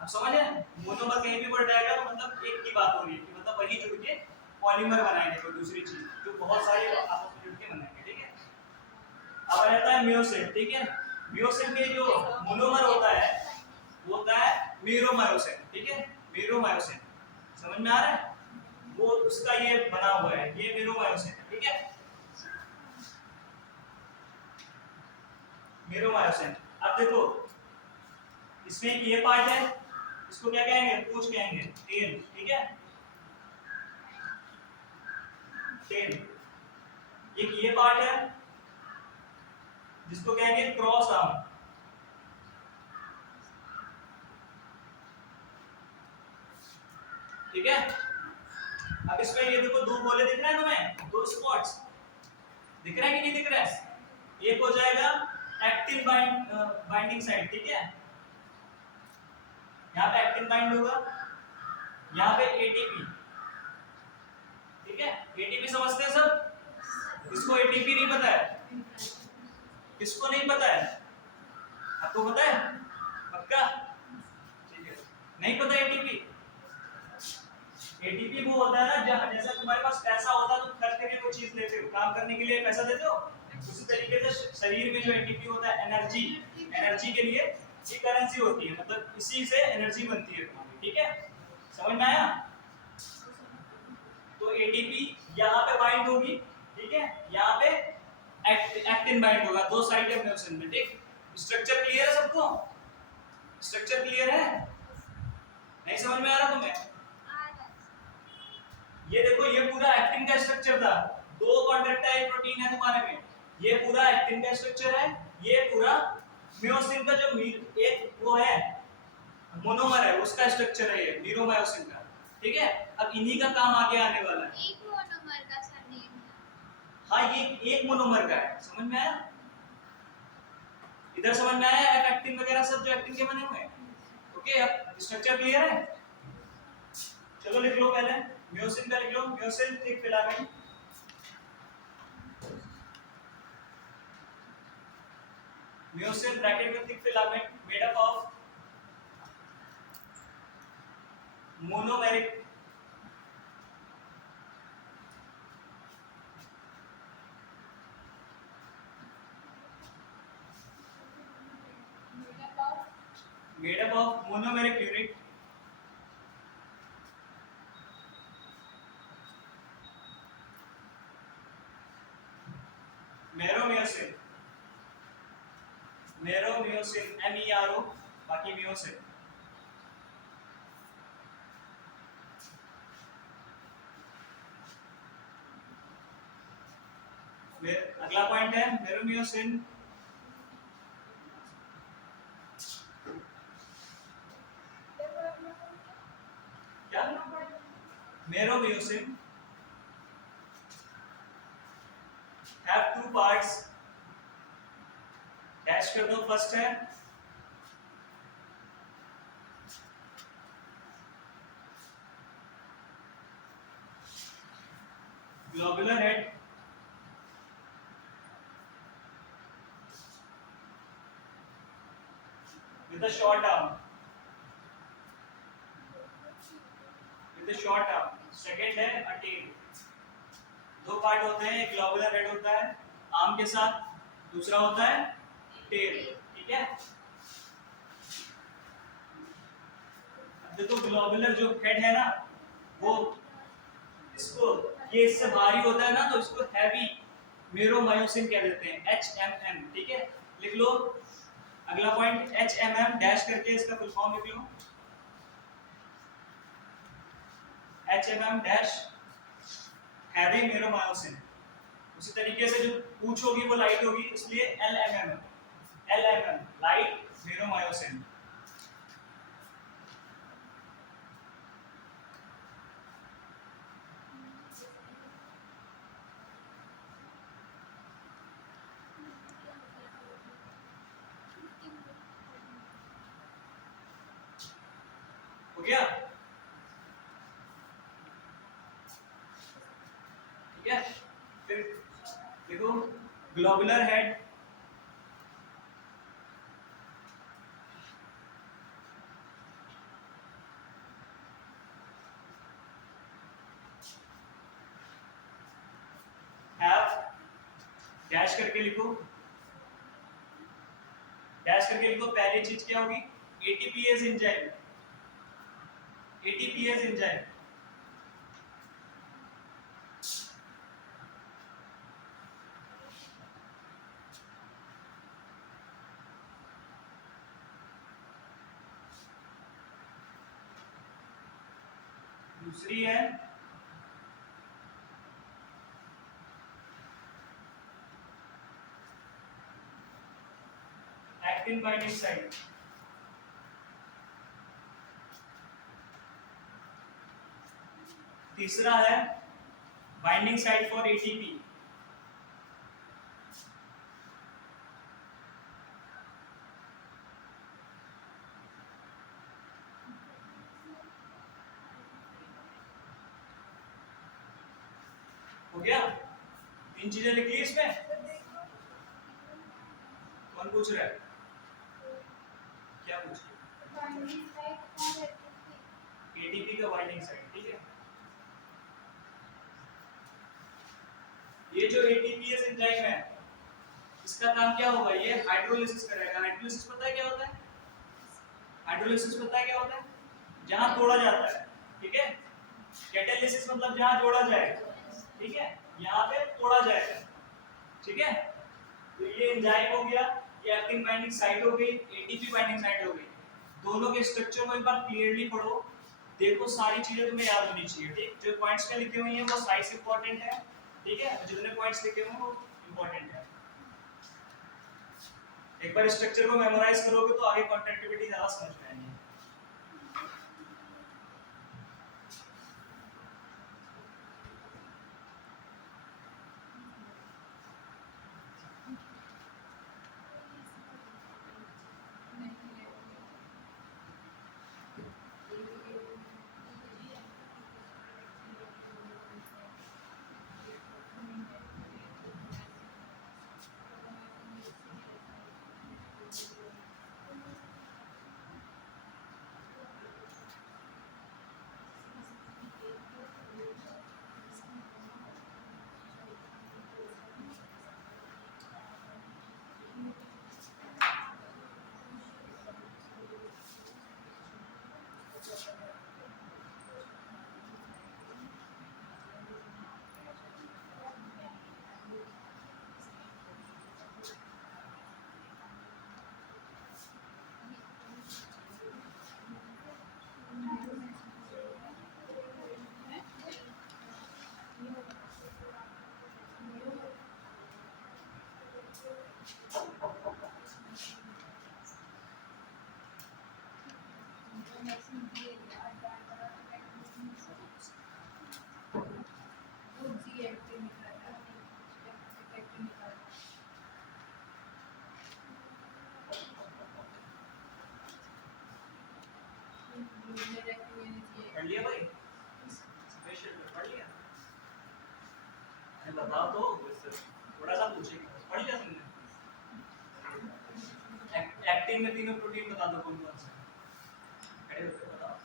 अब समझ आए, मोनोमर कहीं भी बढ़ जाएगा तो मतलब एक की बात हो रही है कि मतलब वही जुड़ के पॉलीमर बनाएंगे, कोई दूसरी चीज जो बहुत सारे आपस में जुड़ के बनाएंगे, ठीक है। अब आ जाता है मियोसिन, ठीक है। मियोसिन के जो मोनोमर होता है वो होता है मीरोमायोसिन, ठीक है, मीरोमायोसिन, समझ में आ रहा है, वो उसका ये बना हुआ है, ये मीरोमायोसिन, ठीक है, मीरोमायोसिन। अब देखो इसमें एक ये पार्ट है, इसको क्या कहेंगे, पूंछ कहेंगे, टेल, ठीक है, टेल। एक ये पार्ट है जिसको कहेंगे क्रॉस आर्म, ठीक है। अब इसमें ये देखो दो गोले दिख रहे हैं तुम्हें, दो स्पॉट्स दिख रहे हैं कि नहीं दिख रहे हैं, एक हो जाएगा एक्टिन बाइंडिंग साइट, ठीक है, यहाँ पे एक्टिन बाइंड होगा, यहाँ पे एटीपी, ठीक है। एटीपी समझते हैं सब, किसको एटीपी नहीं पता है, किसको नहीं पता है, आपको पता है पक्का, ठीक है, नहीं पता एटीपी। एटीपी वो होता है ना जहाँ, जैसा तुम्हारे पास पैसा होता है तुम खर्च करके कोई चीज लेते हो, काम करने के लिए पैसा देते हो, उसी तरीके से शरीर में जो एटीपी होता है, एनर्जी, एनर्जी के लिए ये करेंसी होती है, मतलब इसी से एनर्जी बनती है तुम्हारी, ठीक है, समझ में आया। तो एटीपी यहाँ पे बाइंड होगी, ठीक है, यहाँ पे एक्टिन बाइंड होगा, दो साइड है म्योसिन में, ठीक। स्ट्रक्चर क्लियर है सबको? स्ट्रक्चर क्लियर है? नहीं समझ में आ रहा तुम्हें? ये देखो, ये पूरा एक्टिन का स्ट्रक्चर था, दो कॉन्ट्रैक्टाइल प्रोटीन है तुम्हारे में, ये पूरा एक्टिन का स्ट्रक्चर है, ये पूरा म्योसिन का जो एक वो है मोनोमर है उसका स्ट्रक्चर है, ये मीरोमायोसिन का, ठीक है। अब इन्हीं का काम आगे आने वाला है। एक मोनोमर का सर नेम है। हाँ, ये एक मोनोमर का है, समझ में आया? इधर समझ में आया? एक्टिन वगैरह सब जो एक्टिन के बने हुए हैं, ओके। अब स्ट्रक्चर क्लियर है? चलो लिख लो, पहले म्योसिन का लिख लो, म्योसिन थिक फिलामेंट, म्योसिन ब्रैकेट में thick filament made up of monomeric unit मेरोमियोसिन, मेरोमियोसिन MERO, बाकी मियोसिन। अगला पॉइंट है मेरोमियोसिन क्या, मेरोमियोसिन have two parts, डैश कर दो। फर्स्ट है globular head, with a short arm, with a short arm। Second है a tail। दो पार्ट होते हैं, एक ग्लोबुलर हेड होता है आर्म के साथ, दूसरा होता है टेल, ठीक है। देखो ग्लोबुलर जो हेड है ना, वो इसको, ये इससे भारी होता है ना, तो इसको हैवी मेरोमायोसिन कह देते हैं, HMM, ठीक है। लिख लो अगला पॉइंट HMM डैश करके इसका फुल फॉर्म लिख लो, HMM डैश हैवी मेरोमायोसिन। उसी तरीके से जो पूंछ होगी वो लाइट होगी, इसलिए LMM लाइट मेरोमायोसिन। हो गया? ठीक है। फिर देखो ग्लोबुलर हेड, डैश करके लिखो, डैश करके लिखो। पहली चीज क्या होगी? ATPase enzyme, ATPase enzyme. दूसरी है एक्टिन बाइंडिंग साइट, तीसरा है बाइंडिंग साइट फॉर एटीपी। हो गया? तीन चीजें लिख ली इसमें। कौन पूछ रहा है? क्या पूछ रहा है? एटीपी का बाइंडिंग साइट, ठीक है। ये जो एटीपीएस एंजाइम है, इसका काम क्या होगा? ये हाइड्रोलिसिस करेगा। हाइड्रोलिसिस पता है क्या होता है? हाइड्रोलिसिस पता है क्या होता है? जहां तोड़ा जाता है, ठीक है। कैटालिसिस मतलब जहां जोड़ा जाएगा, ठीक है, यहाँ पे तोड़ा जाएगा, ठीक है। तो ये एंजाइम हो गया, ये एक्टिन बाइंडिंग साइट हो गई, एटीपी बाइंडिंग साइट हो गई। दोनों के स्ट्रक्चर को एक बार क्लियरली पढ़ो, देखो सारी चीजें तुम्हें याद होनी चाहिए, ठीक। जो पॉइंट्स में लिखे हुए हैं वो साइज इंपॉर्टेंट है, ठीक है, जितने पॉइंट्स लिखे हुए हैं वो इंपॉर्टेंट है। एक बार स्ट्रक्चर को मेमोराइज करोगे तो आगे कॉन्ट्रैक्टिविटी ज्यादा समझ में आएगी। पढ़ लिया भाई, स्पेशल पढ़ लिया, अरे बताओ तो, थोड़ा सा पूछेंगे, पढ़ लिया तुमने? एक्टिन में तीनों प्रोटीन बता दो कौन कौन से, खड़े होकर बताओ।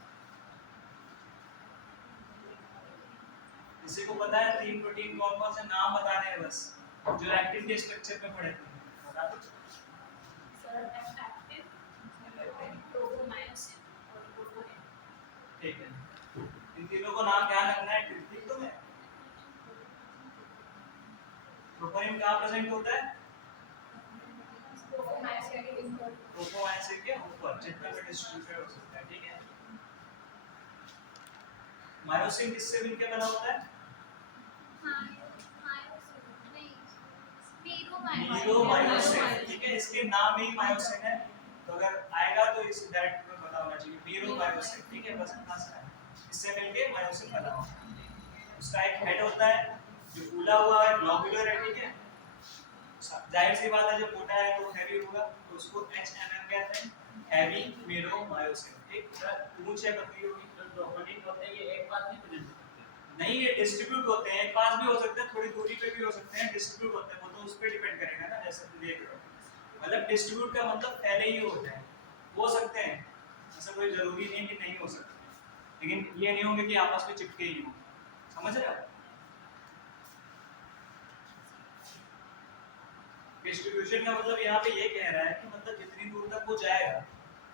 किसी को पता है तीन प्रोटीन कौन कौन से, नाम बताने हैं बस, जो एक्टिन के स्ट्रक्चर में पढ़े थे, बता दो। सर एक्टिव, प्रोटोमायोसिन और प्रोटोएन। ठीक है, इन तीनों को नाम ध्यान रखना है, ठीक तो है। प्रोपोनिन कहाँ प्रेजेंट होता है? प्रोपोमायोसिन के ऊपर, जितना भी डिस्ट्रीब्यूटेड हो सकता है, ठीक है। मायोसिन किससे मिलकर बना होता है? मीरोमायोसिन, ठीक है, इसके नाम में ही मायोसिन है, तो अगर आएगा तो इस डायरेक्ट में पता होना चाहिए, मीरोमायोसिन, ठीक है, बस इतना सा है, इससे मिलके मायोसिन बना होता है। उसका एक हेड होता है जो फूला हुआ है, ग्लोबुलर है, ठीक है। जाहिर सी बात है जब मोटा है तो हैवी होगा, तो उसको HMM कहते हैं, हैवी मीरोमायोसिन, ठीक। पूंछ है पतली होगी, तो प्रोपोनिन होते हैं, ये एक बात नहीं प्रेजेंट नहीं, ये डिस्ट्रीब्यूट होते हैं, एक पास भी हो सकते हैं, थोड़ी दूरी पे भी हो सकते हैं, डिस्ट्रीब्यूट होते हैं, वो तो उस पे डिपेंड करेगा ना, जैसे तुम देख रहे हो, मतलब डिस्ट्रीब्यूट का मतलब फैले ही होते हैं, हो सकते हैं, ऐसा कोई जरूरी नहीं कि नहीं हो सकते, लेकिन ये नहीं होंगे कि आपस में चिपके ही हो, समझ रहे हो? डिस्ट्रीब्यूशन का मतलब यहाँ पे ये कह रहा है कि मतलब जितनी दूर तक वो जाएगा,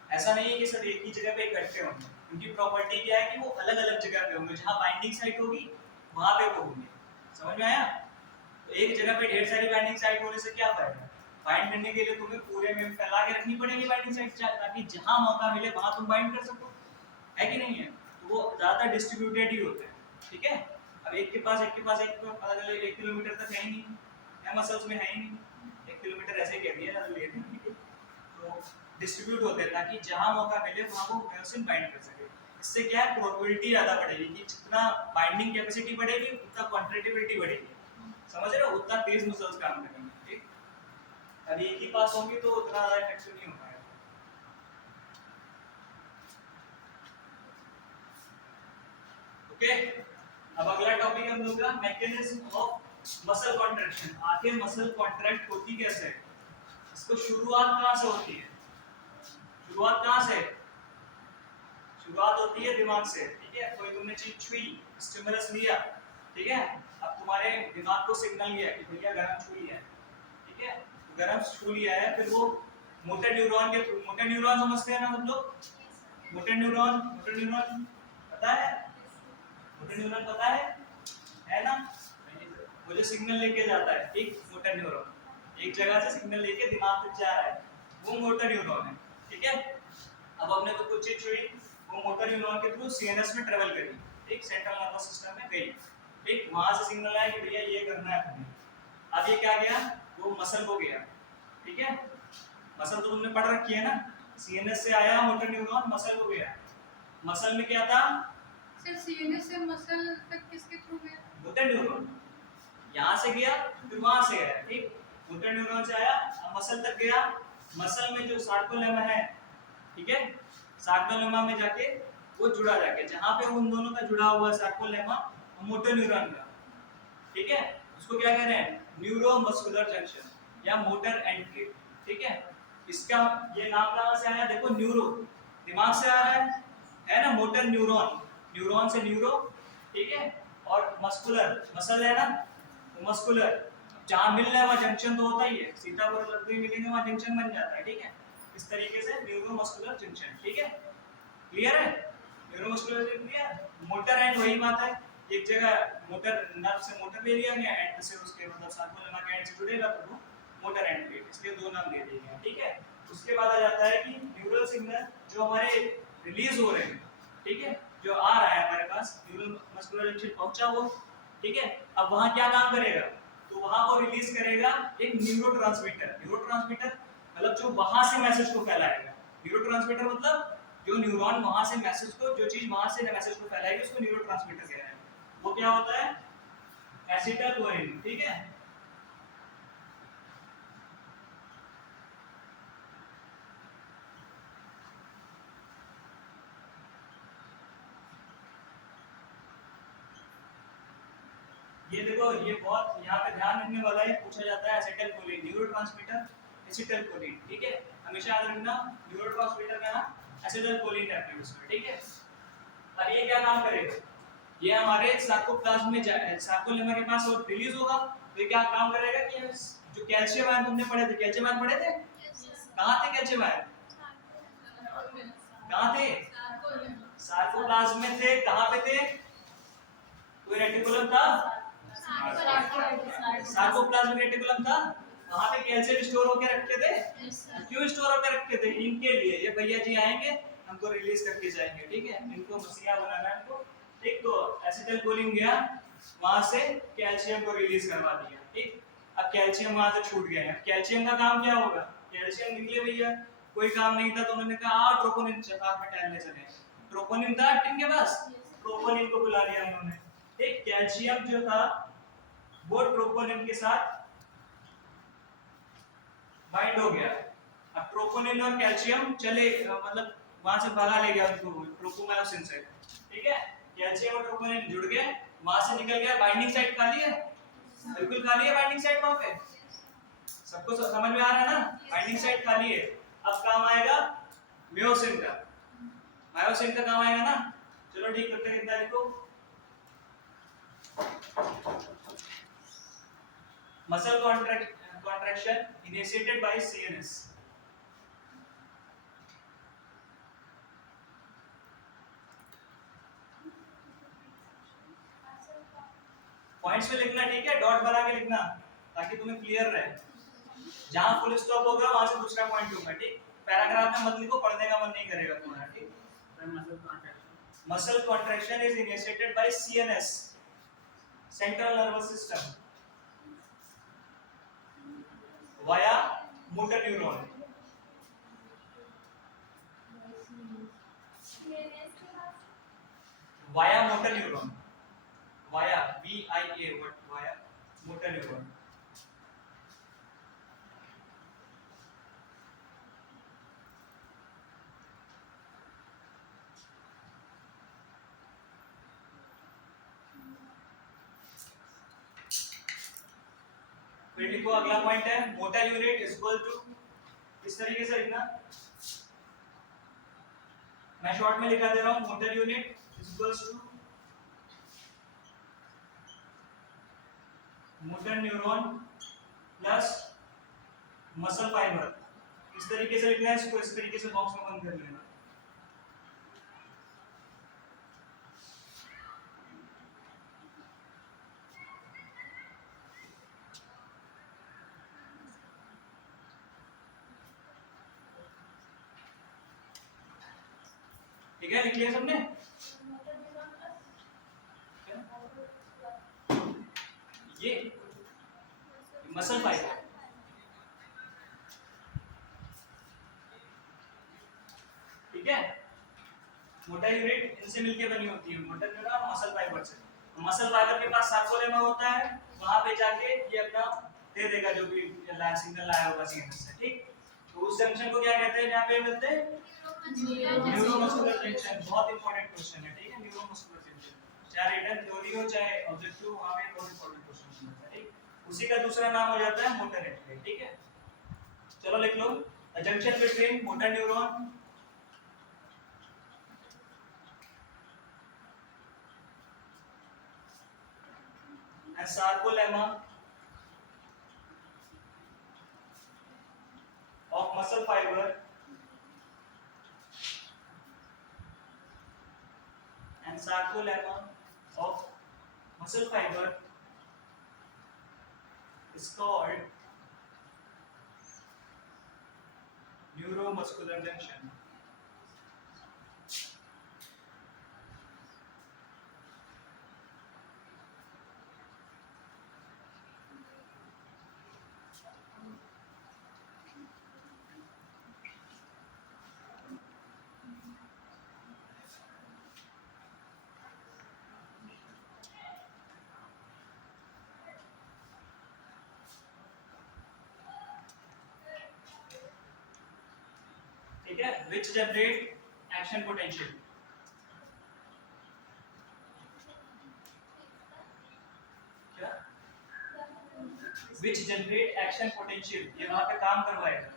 ऐसा नहीं है कि सब एक ही जगह पे इकट्ठे होंगे, उनकी प्रॉपर्टी क्या है कि वो अलग अलग जगह पे होंगे, जहाँ बाइंडिंग साइट होगी वहां पे वो होंगे, समझ में आया? तो एक जगह पे ढेर सारी बाइंडिंग साइट होने से क्या फायदा? बाइंड करने के लिए तुम्हें पूरे में फैला के रखनी पड़ेगी बाइंडिंग साइट, ताकि जहां मौका मिले वहां तुम बाइंड कर सको, है कि नहीं है? तो वो ज्यादा डिस्ट्रीब्यूटेड ही होते हैं, ठीक है। अब एक के पास अलग अलग 1 किलोमीटर तक है ही नहीं, है मसल्स में है ही नहीं, 1 किलोमीटर ऐसे कह दिया ले, तो डिस्ट्रीब्यूट होते हैं ताकि जहां मौका मिले वहां वो मायोसिन बाइंड कर सके। इससे क्या है, प्रोबेबिलिटी ज्यादा बढ़ेगी, कि जितना बाइंडिंग कैपेसिटी बढ़ेगी उतना कॉन्ट्रैक्टिबिलिटी बढ़ेगी, समझ रहे हो, उतना तेज मसल्स काम करेंगे, ठीक। अब एक ही पास होंगे तो उतना ज्यादा इफेक्टिव नहीं हो पाएगा। ओके, अब अगला टॉपिक हम लोग का मैकेनिज्म ऑफ मसल कॉन्ट्रैक्शन। आखिर मसल कॉन्ट्रैक्ट होती कैसे है, इसको शुरुआत कहां से होती है? शुरुआत कहां से? शुरुआत होती है दिमाग से, ठीक है। कोई तुमने चीज छुई, स्टिमुलस लिया, ठीक है, अब तुम्हारे दिमाग को सिग्नल गया कि भैया गरम छू लिया है, ठीक है, गरम छू लिया है, फिर वो मोटर न्यूरॉन के थ्रू, मोटर न्यूरॉन समझते हैं ना हम लोग, मोटर न्यूरॉन पता है, मोटर न्यूरॉन पता है ना? वो जो सिग्नल लेके जाता है, ठीक, मोटर न्यूरॉन एक जगह से सिग्नल लेके दिमाग तक जा रहा है, वो मोटर न्यूरॉन है, ठीक है। अब हमने तो कुछ चीज छोड़ी, वो मोटर न्यूरॉन के थ्रू सीएनएस में ट्रेवल करी, ठीक, सेंट्रल नर्वस सिस्टम में गई, ठीक, वहां से सिग्नल आया कि भैया ये करना है तुम्हें। अब ये क्या गया, वो मसल को गया, ठीक है। मसल तो तुमने पढ़ रखी है ना, सीएनएस से आया मोटर न्यूरॉन, मसल को गया, मसल में क्या था, सर सीएनएस से मसल तक किसके थ्रू गया? मोटर न्यूरॉन, यहाँ से गया फिर वहां से आया, ठीक, मोटर न्यूरॉन से आया, अब मसल तक गया, मसल में जो सार्कोलेमा है, ठीक है, सार्कोलेमा में जाके वो जुड़ा, जाके जहां पे उन दोनों का जुड़ा हुआ सार्कोलेमा मोटर न्यूरॉन का, ठीक है, उसको क्या कह रहे हैं, न्यूरोमस्कुलर जंक्शन या मोटर एंड गेट, ठीक है। इसका ये नाम कहां से आया, देखो न्यूरो दिमाग से आ रहा है ना, मोटर न्यूरॉन, न्यूरॉन से न्यूरो, ठीक है, और मस्कुलर मसल है ना, मस्कुलर, जहां मिल रहा है वहां जंक्शन तो होता ही है, सीतापुर लकड़ी मिलेंगे वहां जंक्शन बन जाता है, ठीक है। इस तरीके से न्यूरोमस्कुलर जंक्शन, ठीक है, क्लियर है, न्यूरोमस्कुलर क्लियर। मोटर एंड वही बात है, एक जगह मोटर नर्व से मोटर ले लिया गया, एंड से उसके मतलब सार्कोलेमा के एंड से जुड़ेगा तो वो मोटर एंड गेट, इसलिए दो नाम दे दिए गए, ठीक है। उसके बाद आ जाता है कि न्यूरल सिग्नल जो हमारे रिलीज हो रहे हैं, ठीक है, जो आ रहा है हमारे पास न्यूरोमस्कुलर जंक्शन पहुंचा वो, ठीक है। अब वहां क्या काम करेगा, तो वहां को रिलीज करेगा एक न्यूरोट्रांसमीटर, न्यूरोट्रांसमीटर मतलब जो वहां से मैसेज को फैलाएगा, न्यूरोट्रांसमीटर मतलब जो न्यूरॉन वहां से मैसेज को, जो चीज वहां से मैसेज को फैलाएगी उसको न्यूरोट्रांसमीटर कहते हैं। वो क्या होता है, एसिटाइलकोलिन, ठीक है। ये देखो, ये बहुत यहाँ पे ध्यान रखने वाला है, पूछा जाता है एसिटाइलकोलिन, न्यूरोट्रांसमीटर एसिटाइलकोलिन, ठीक है, हमेशा याद रखना न्यूरोट्रांसमीटर का नाम एसिटाइलकोलिन है उसमें, ठीक है। अब ये क्या काम करेगा, ये हमारे सार्कोप्लाज्म में सार्कोलेमा के पास वो रिलीज होगा, तो ये क्या काम करेगा कि जो कैल्शियम आयन तुमने पढ़े थे, कैल्शियम आयन पढ़े थे, कहाँ थे कैल्शियम आयन, कहाँ थे, सार्कोप्लाज्म में थे, कहाँ पे थे, कोई रेटिकुलम था, सार्कोप्लाज्मिक रेटिकुलम था, वहां पे कैल्शियम स्टोर होकर रखे थे, क्यों स्टोर होकर रखे थे, इनके लिए, ये भैया जी आएंगे हमको रिलीज करके जाएंगे, ठीक है, इनको मसीहा बनाना है इनको, ठीक। तो एसिटाइलकोलिन गया वहां से कैल्शियम को रिलीज करवा दिया, ठीक। अब कैल्शियम वहां से छूट गया है, कैल्शियम का काम क्या होगा, कैल्शियम निकले भैया, कोई काम नहीं था तो उन्होंने कहा ट्रोपोनिन चपाक में टहलने चले, ट्रोपोनिन था टिन के पास, ट्रोपोनिन को बुला लिया उन्होंने, ठीक। कैल्शियम जो था वो ट्रोपोनिन के साथ बाइंड हो गया, अब ट्रोपोनिन और कैल्शियम चले, मतलब वहां से भगा ले गया उनको ट्रोपोमायोसिन से, ठीक है। कैल्शियम और ट्रोपोनिन जुड़ गए, वहां से निकल गया, बाइंडिंग साइट खाली है, बिल्कुल खाली है बाइंडिंग साइट, वहां पे सबको समझ में आ रहा है ना, बाइंडिंग साइट खाली है। अब काम आएगा मायोसिन का, मायोसिन का काम आएगा ना, चलो ठीक करते हैं, कितना लिखो, muscle contraction initiated by CNS, points पे लिखना, ठीक है, डॉट बना के लिखना ताकि तुम्हें क्लियर रहे, जहां फुल स्टॉप होगा वहां से दूसरा पॉइंट होगा, ठीक। पैराग्राफ में मत लिखो, पढ़ने का मन नहीं करेगा तुम्हारा, ठीक। Muscle contraction is initiated by CNS, central nervous system, via motor neuron, via motor neuron, via VIA, via motor neuron. फिर लिखो, अगला पॉइंट है motor unit is equal to, इस तरीके से लिखना, मैं शॉर्ट में लिखा दे रहा हूं, motor unit is equal to motor neuron plus muscle fibre, इस तरीके से लिखना है इसको, इस तरीके से बॉक्स में बंद कर लेना, ठीक है, लिख लिया सबने? ये मसल फाइबर, ठीक है। मोटा यूनिट इनसे मिलके बनी होती है, मोटा न्यूरॉन मसल फाइबर से। मसल फाइबर के पास सार्कोलेमा होता है, वहां पे जाके ये अपना दे देगा जो भी सिग्नल आया होगा सीएनएस से, ठीक। तो उस जंक्शन को क्या कहते हैं जहां पे मिलते हैं? Neuromuscular junction. बहुत इंपॉर्टेंट क्वेश्चन है, ठीक है, न्यूरोमस्कुलर जंक्शन। चाहे रिटर्न थ्योरी हो चाहे ऑब्जेक्टिव, वहां पे बहुत इंपॉर्टेंट क्वेश्चन है, ठीक। उसी का दूसरा नाम हो जाता है मोटर नेटवर्क, ठीक है। चलो लिख लो, junction between motor neuron and sarcolemma of muscle fiber and sarcolemma of muscle fiber is called neuromuscular junction. ठीक है, which generate action potential. क्या? Which generate action potential, ये वहां पे काम करवाएगा।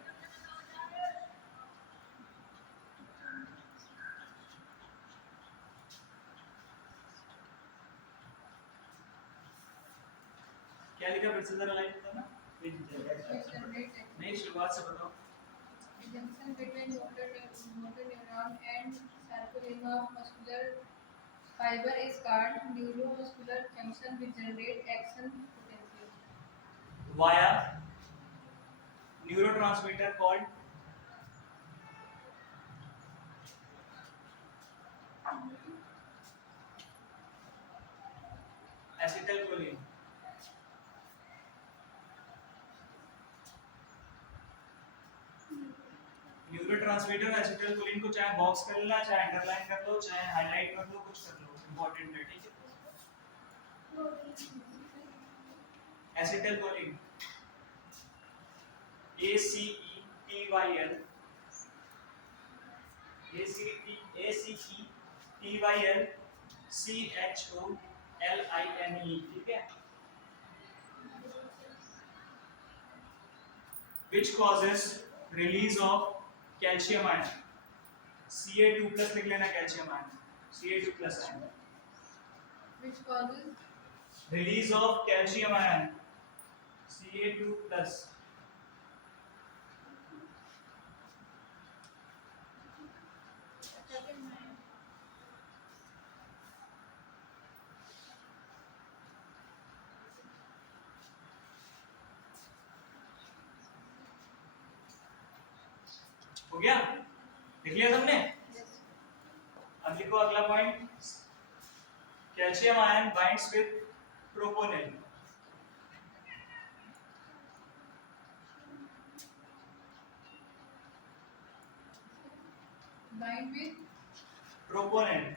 क्या लिखा फिर से जरा लाइन बताना। नहीं, शुरुआत से बताओ। Junction between motor neuron and sarcolemma muscular fiber is called neuromuscular junction which generate action potential. Via neurotransmitter called acetylcholine. Neurotransmitter acetylcholine को चाहे बॉक्स कर लेना, चाहे अंडरलाइन कर लो, चाहे हाईलाइट कर लो, कुछ कर लो, इंपॉर्टेंट है, ठीक है। Acetylcholine A C E T Y L CHOLINE, ठीक है। Which causes release of calcium ion, Ca2 plus लिख लेना, calcium ion, Ca2 plus ion, Which causes release of calcium ion, Ca2 plus। हो गया, लिख लिया सबने? अब लिखो अगला point, calcium ion binds with troponin. bind with troponin,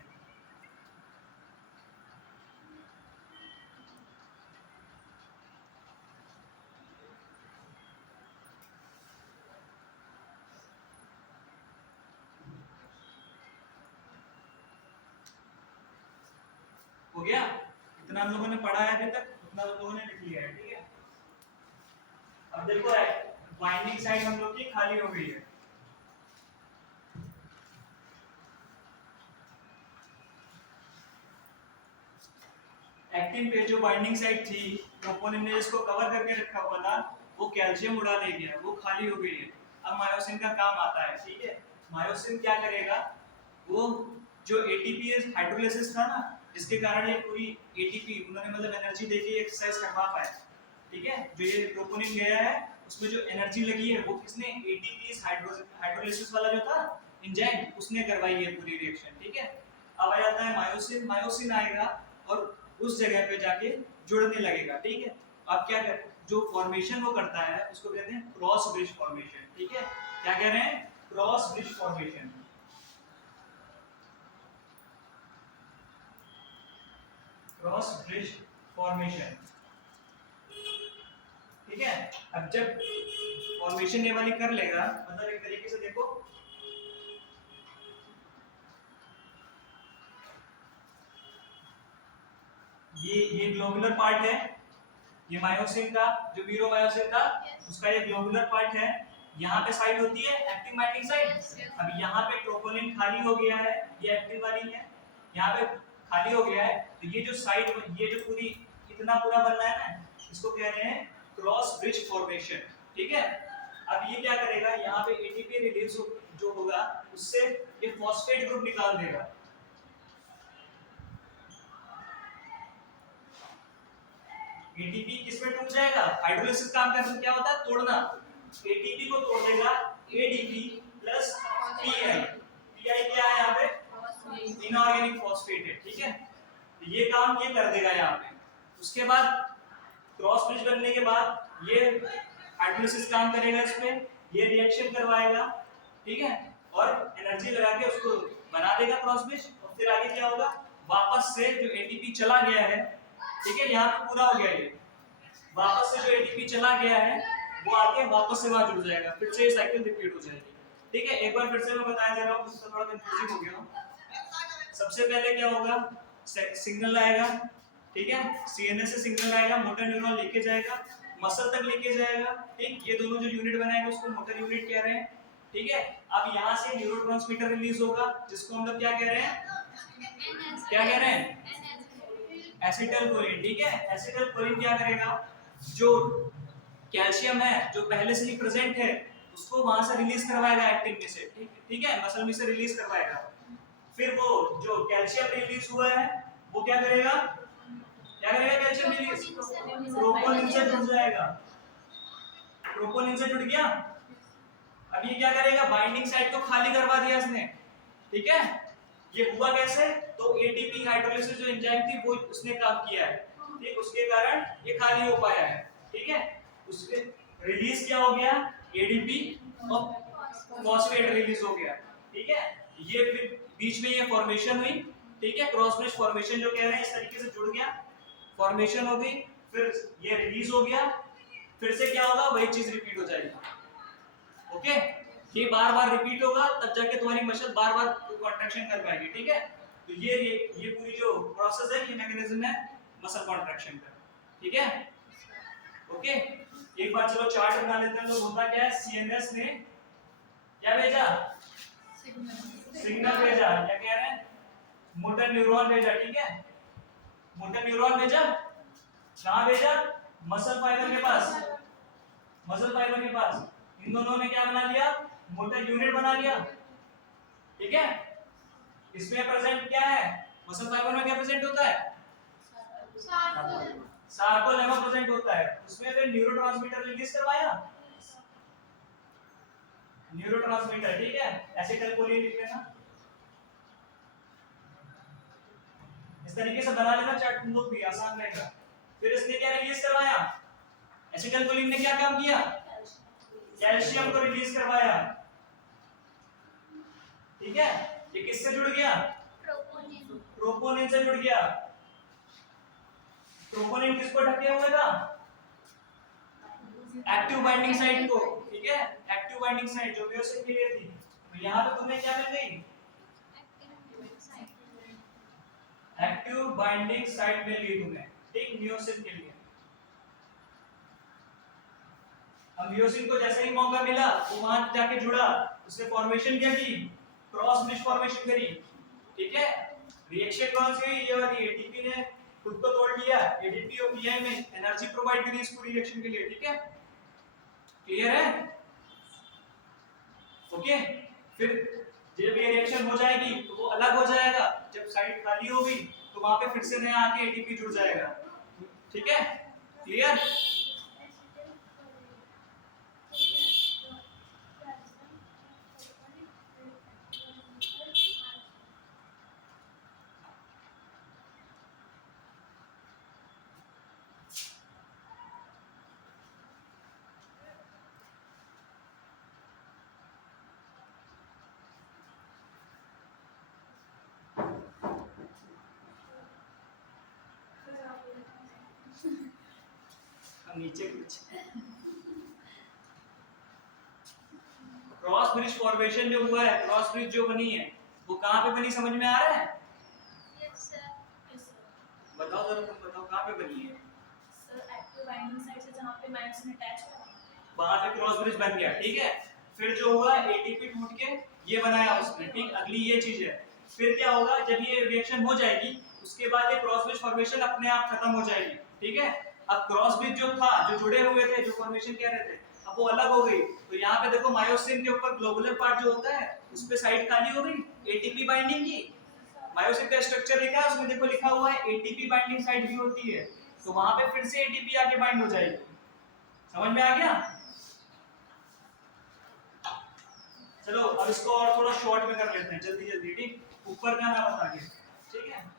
हो गया। इतना हम लोगों ने पढ़ा है अभी तक, उतना हम लोगों ने लिख लिया है, ठीक है। अब देखो बाइंडिंग साइड हम लोग की खाली हो गई है। एक्टिन पे जो बाइंडिंग साइड थी, प्रोपोनिन ने इसको कवर करके रखा हुआ था, वो कैल्शियम उड़ा ले गया, वो खाली हो गई है। अब मायोसिन का काम आता है, ठीक है। मायोसिन क्या करेगा, वो जो एटीपी हाइड्रोलाइसिस था ना, जिसके कारण ये पूरी एटीपी उन्होंने मतलब एनर्जी देके एक्सरसाइज करवा पाए, ठीक है। जो ये प्रोपोनिन गया है उसमें जो एनर्जी लगी है वो किसने, एटीपी हाइड्रोलाइसिस वाला जो था एंजाइम उसने करवाई है पूरी रिएक्शन, ठीक है। अब आ जाता है मायोसिन, मायोसिन आएगा और उस जगह पे जाके जुड़ने लगेगा, ठीक है। अब क्या कर, जो फॉर्मेशन वो करता है उसको कहते हैं क्रॉस ब्रिज फॉर्मेशन, ठीक है। क्या कह रहे हैं? Cross bridge formation. Cross bridge formation, ठीक है। अब जब फॉर्मेशन ये वाली कर लेगा, मतलब एक तरीके से देखो, ये ग्लोबुलर पार्ट है, ये मायोसिन का, जो मीरोमायोसिन था उसका ये ग्लोबुलर पार्ट है। यहाँ पे साइड होती है एक्टिन बाइंडिंग साइड। अब यहाँ पे ट्रोपोनिन खाली हो गया है, ये एक्टिन वाली है, यहाँ पे खाली हो गया है, तो ये जो साइड, ये जो पूरी इतना पूरा बन रहा है ना, इसको कह रहे हैं क्रॉस ब्रिज फॉर्मेशन, ठीक है। अब ये क्या करेगा, यहाँ पे एटीपी रिलीज जो होगा उससे ये फॉस्फेट ग्रुप निकाल देगा। एटीपी किसमें टूट जाएगा? हाइड्रोलिसिस काम करने क्या होता है? तोड़ना। एटीपी को तोड़ देगा एडीपी प्लस पीआई। पीआई क्या है यहाँ पे? इनऑर्गेनिक फॉस्फेट है, ठीक है। तो ये काम ये कर देगा यहाँ पे। उसके बाद क्रॉस ब्रिज बनने के बाद ये हाइड्रोलिसिस काम करेगा इस पे, ये रिएक्शन करवाएगा, ठीक है, और एनर्जी लगा के उसको बना देगा क्रॉस ब्रिज। और फिर आगे क्या होगा, वापस से जो एटीपी चला गया है, ठीक है, यहाँ पे पूरा हो गया ये, वापस से जो एटीपी चला गया है वो आके वापस से वहां जुड़ जाएगा, फिर से ये साइकिल रिपीट हो जाएगी, ठीक है। एक बार फिर से मैं बता दे रहा हूँ, इससे थोड़ा कंफ्यूजिंग हो गया। सबसे पहले क्या होगा, सिग्नल आएगा, ठीक है, सीएनएस से सिग्नल आएगा, मोटर न्यूरॉन लेके जाएगा, मसल तक लेके जाएगा, ठीक। ये दोनों जो यूनिट बनाएंगे उसको मोटर यूनिट कह रहे हैं, ठीक है। अब यहाँ से न्यूरोट्रांसमीटर रिलीज होगा, जिसको हम लोग क्या कह रहे हैं, क्या कह रहे हैं, एसिटाइलकोलिन, ठीक है। एसिटाइलकोलिन क्या करेगा, जो कैल्शियम है जो पहले से ही प्रेजेंट है उसको वहां से रिलीज करवाएगा एक्टिन में से, ठीक है, मसल में से रिलीज करवाएगा। फिर वो जो कैल्शियम रिलीज हुआ है वो क्या करेगा, क्या करेगा, कैल्शियम रिलीज प्रोपोनिन से जुड़ जाएगा, प्रोपोनिन से जुड़ गया। अब ये क्या करेगा, बाइंडिंग साइट को खाली करवा दिया इसने, ठीक है। ये हुआ कैसे, तो एटीपी हाइड्रोलिसिस जो एंजाइम थी वो उसने काम किया है, ठीक, उसके कारण ये खाली हो पाया है, ठीक है। उसके रिलीज क्या हो गया, एडीपी और फॉस्फेट रिलीज हो गया, ठीक है। ये फिर बीच में ये फॉर्मेशन हुई, ठीक है, क्रॉस ब्रिज फॉर्मेशन जो कह रहे हैं, इस तरीके से जुड़ गया, फॉर्मेशन हो गई, फिर ये रिलीज हो गया, फिर से क्या होगा, वही चीज रिपीट हो जाएगी, ओके। ये बार बार रिपीट होगा, तब जाके तुम्हारी मसल बार बार कॉन्ट्रैक्शन कर पाएगी, ठीक है। तो ये पूरी जो प्रोसेस है, ये मैकेनिज्म है मसल कॉन्ट्रैक्शन का, ठीक है, ओके। एक बार चलो चार्ट बना लेते हैं। तो होता क्या है, सीएनएस ने क्या भेजा, सिग्नल भेजा, क्या कह रहे हैं, मोटर न्यूरॉन भेजा, ठीक है, मोटर न्यूरॉन भेजा, कहां भेजा, मसल फाइबर के पास, मसल फाइबर के पास। इन दोनों ने क्या बना लिया, मोटर यूनिट बना लिया, ठीक है। इसमें प्रेजेंट क्या है, मसल फाइबर में क्या प्रेजेंट होता है, सार्कोलेमा प्रेजेंट होता है। उसमें फिर न्यूरोट्रांसमीटर रिलीज करवाया, न्यूरोट्रांसमीटर, ठीक है, एसिटाइलकोलिन लिख लेना, इस तरीके से बना लेना चार्ट, तुम लोग भी आसान रहेगा। फिर इसने क्या रिलीज करवाया, एसिटाइलकोलिन ने क्या काम किया, कैल्शियम को रिलीज करवाया, ठीक है। ये किससे जुड़ गया, प्रोपोनिन से जुड़ गया। प्रोपोनिन किसको ढके हुए था, एक्टिव बाइंडिंग साइट को, ठीक है, एक्टिव बाइंडिंग साइट जो मियोसिन के लिए थी। तो यहाँ पे तुम्हें क्या मिल गई, एक्टिव बाइंडिंग साइट मिल गई तुम्हें, ठीक, मियोसिन के लिए। अब मियोसिन को जैसे ही मौका मिला वो वहां जाके जुड़ा, उसने फॉर्मेशन क्या की, क्रॉस ब्रिज फॉर्मेशन करी, ठीक है। रिएक्शन कौन सी हुई, ये वाली, एटीपी ने खुद को तोड़ लिया, एडीपी और पीआई में एनर्जी प्रोवाइड करी इस पूरी रिएक्शन के लिए, ठीक है, क्लियर है, ओके। फिर जब ये रिएक्शन हो जाएगी तो वो अलग हो जाएगा, जब साइट खाली होगी तो वहां पे फिर से नया आके एटीपी जुड़ जाएगा, ठीक है, क्लियर। अब नीचे कुछ क्रॉस ब्रिज फॉर्मेशन जो हुआ है, क्रॉस ब्रिज जो बनी है वो कहाँ पे बनी, समझ में आ रहा है? Yes sir. बताओ जरा, तुम बताओ कहाँ पे बनी है? सर एक्टिव बाइंडिंग साइट से जहाँ पे मायोसिन अटैच हुआ वहां पे क्रॉस ब्रिज बन गया, ठीक है। फिर जो हुआ एटीपी टूट के ये बनाया उसने, ठीक। अगली ये चीज है, फिर क्या होगा जब ये रिएक्शन हो जाएगी उसके बाद ये क्रॉस ब्रिज फॉर्मेशन अपने आप खत्म हो जाएगी, ठीक है। अब क्रॉस ब्रिज जो था, जो जुड़े हुए थे, जो फॉर्मेशन कह रहे थे, अब वो अलग हो गई। तो यहाँ पे देखो मायोसिन के ऊपर ग्लोबुलर पार्ट जो होता है उस पे साइड खाली हो गई एटीपी बाइंडिंग की। मायोसिन का स्ट्रक्चर लिखा है उसमें, देखो लिखा हुआ है एटीपी बाइंडिंग साइट भी होती है, तो वहां पे फिर से एटीपी आके बाइंड हो जाएगी। समझ में आ गया? चलो अब इसको और थोड़ा शॉर्ट में कर लेते हैं, जल्दी जल्दी, ठीक। ऊपर का ना बता के, ठीक है।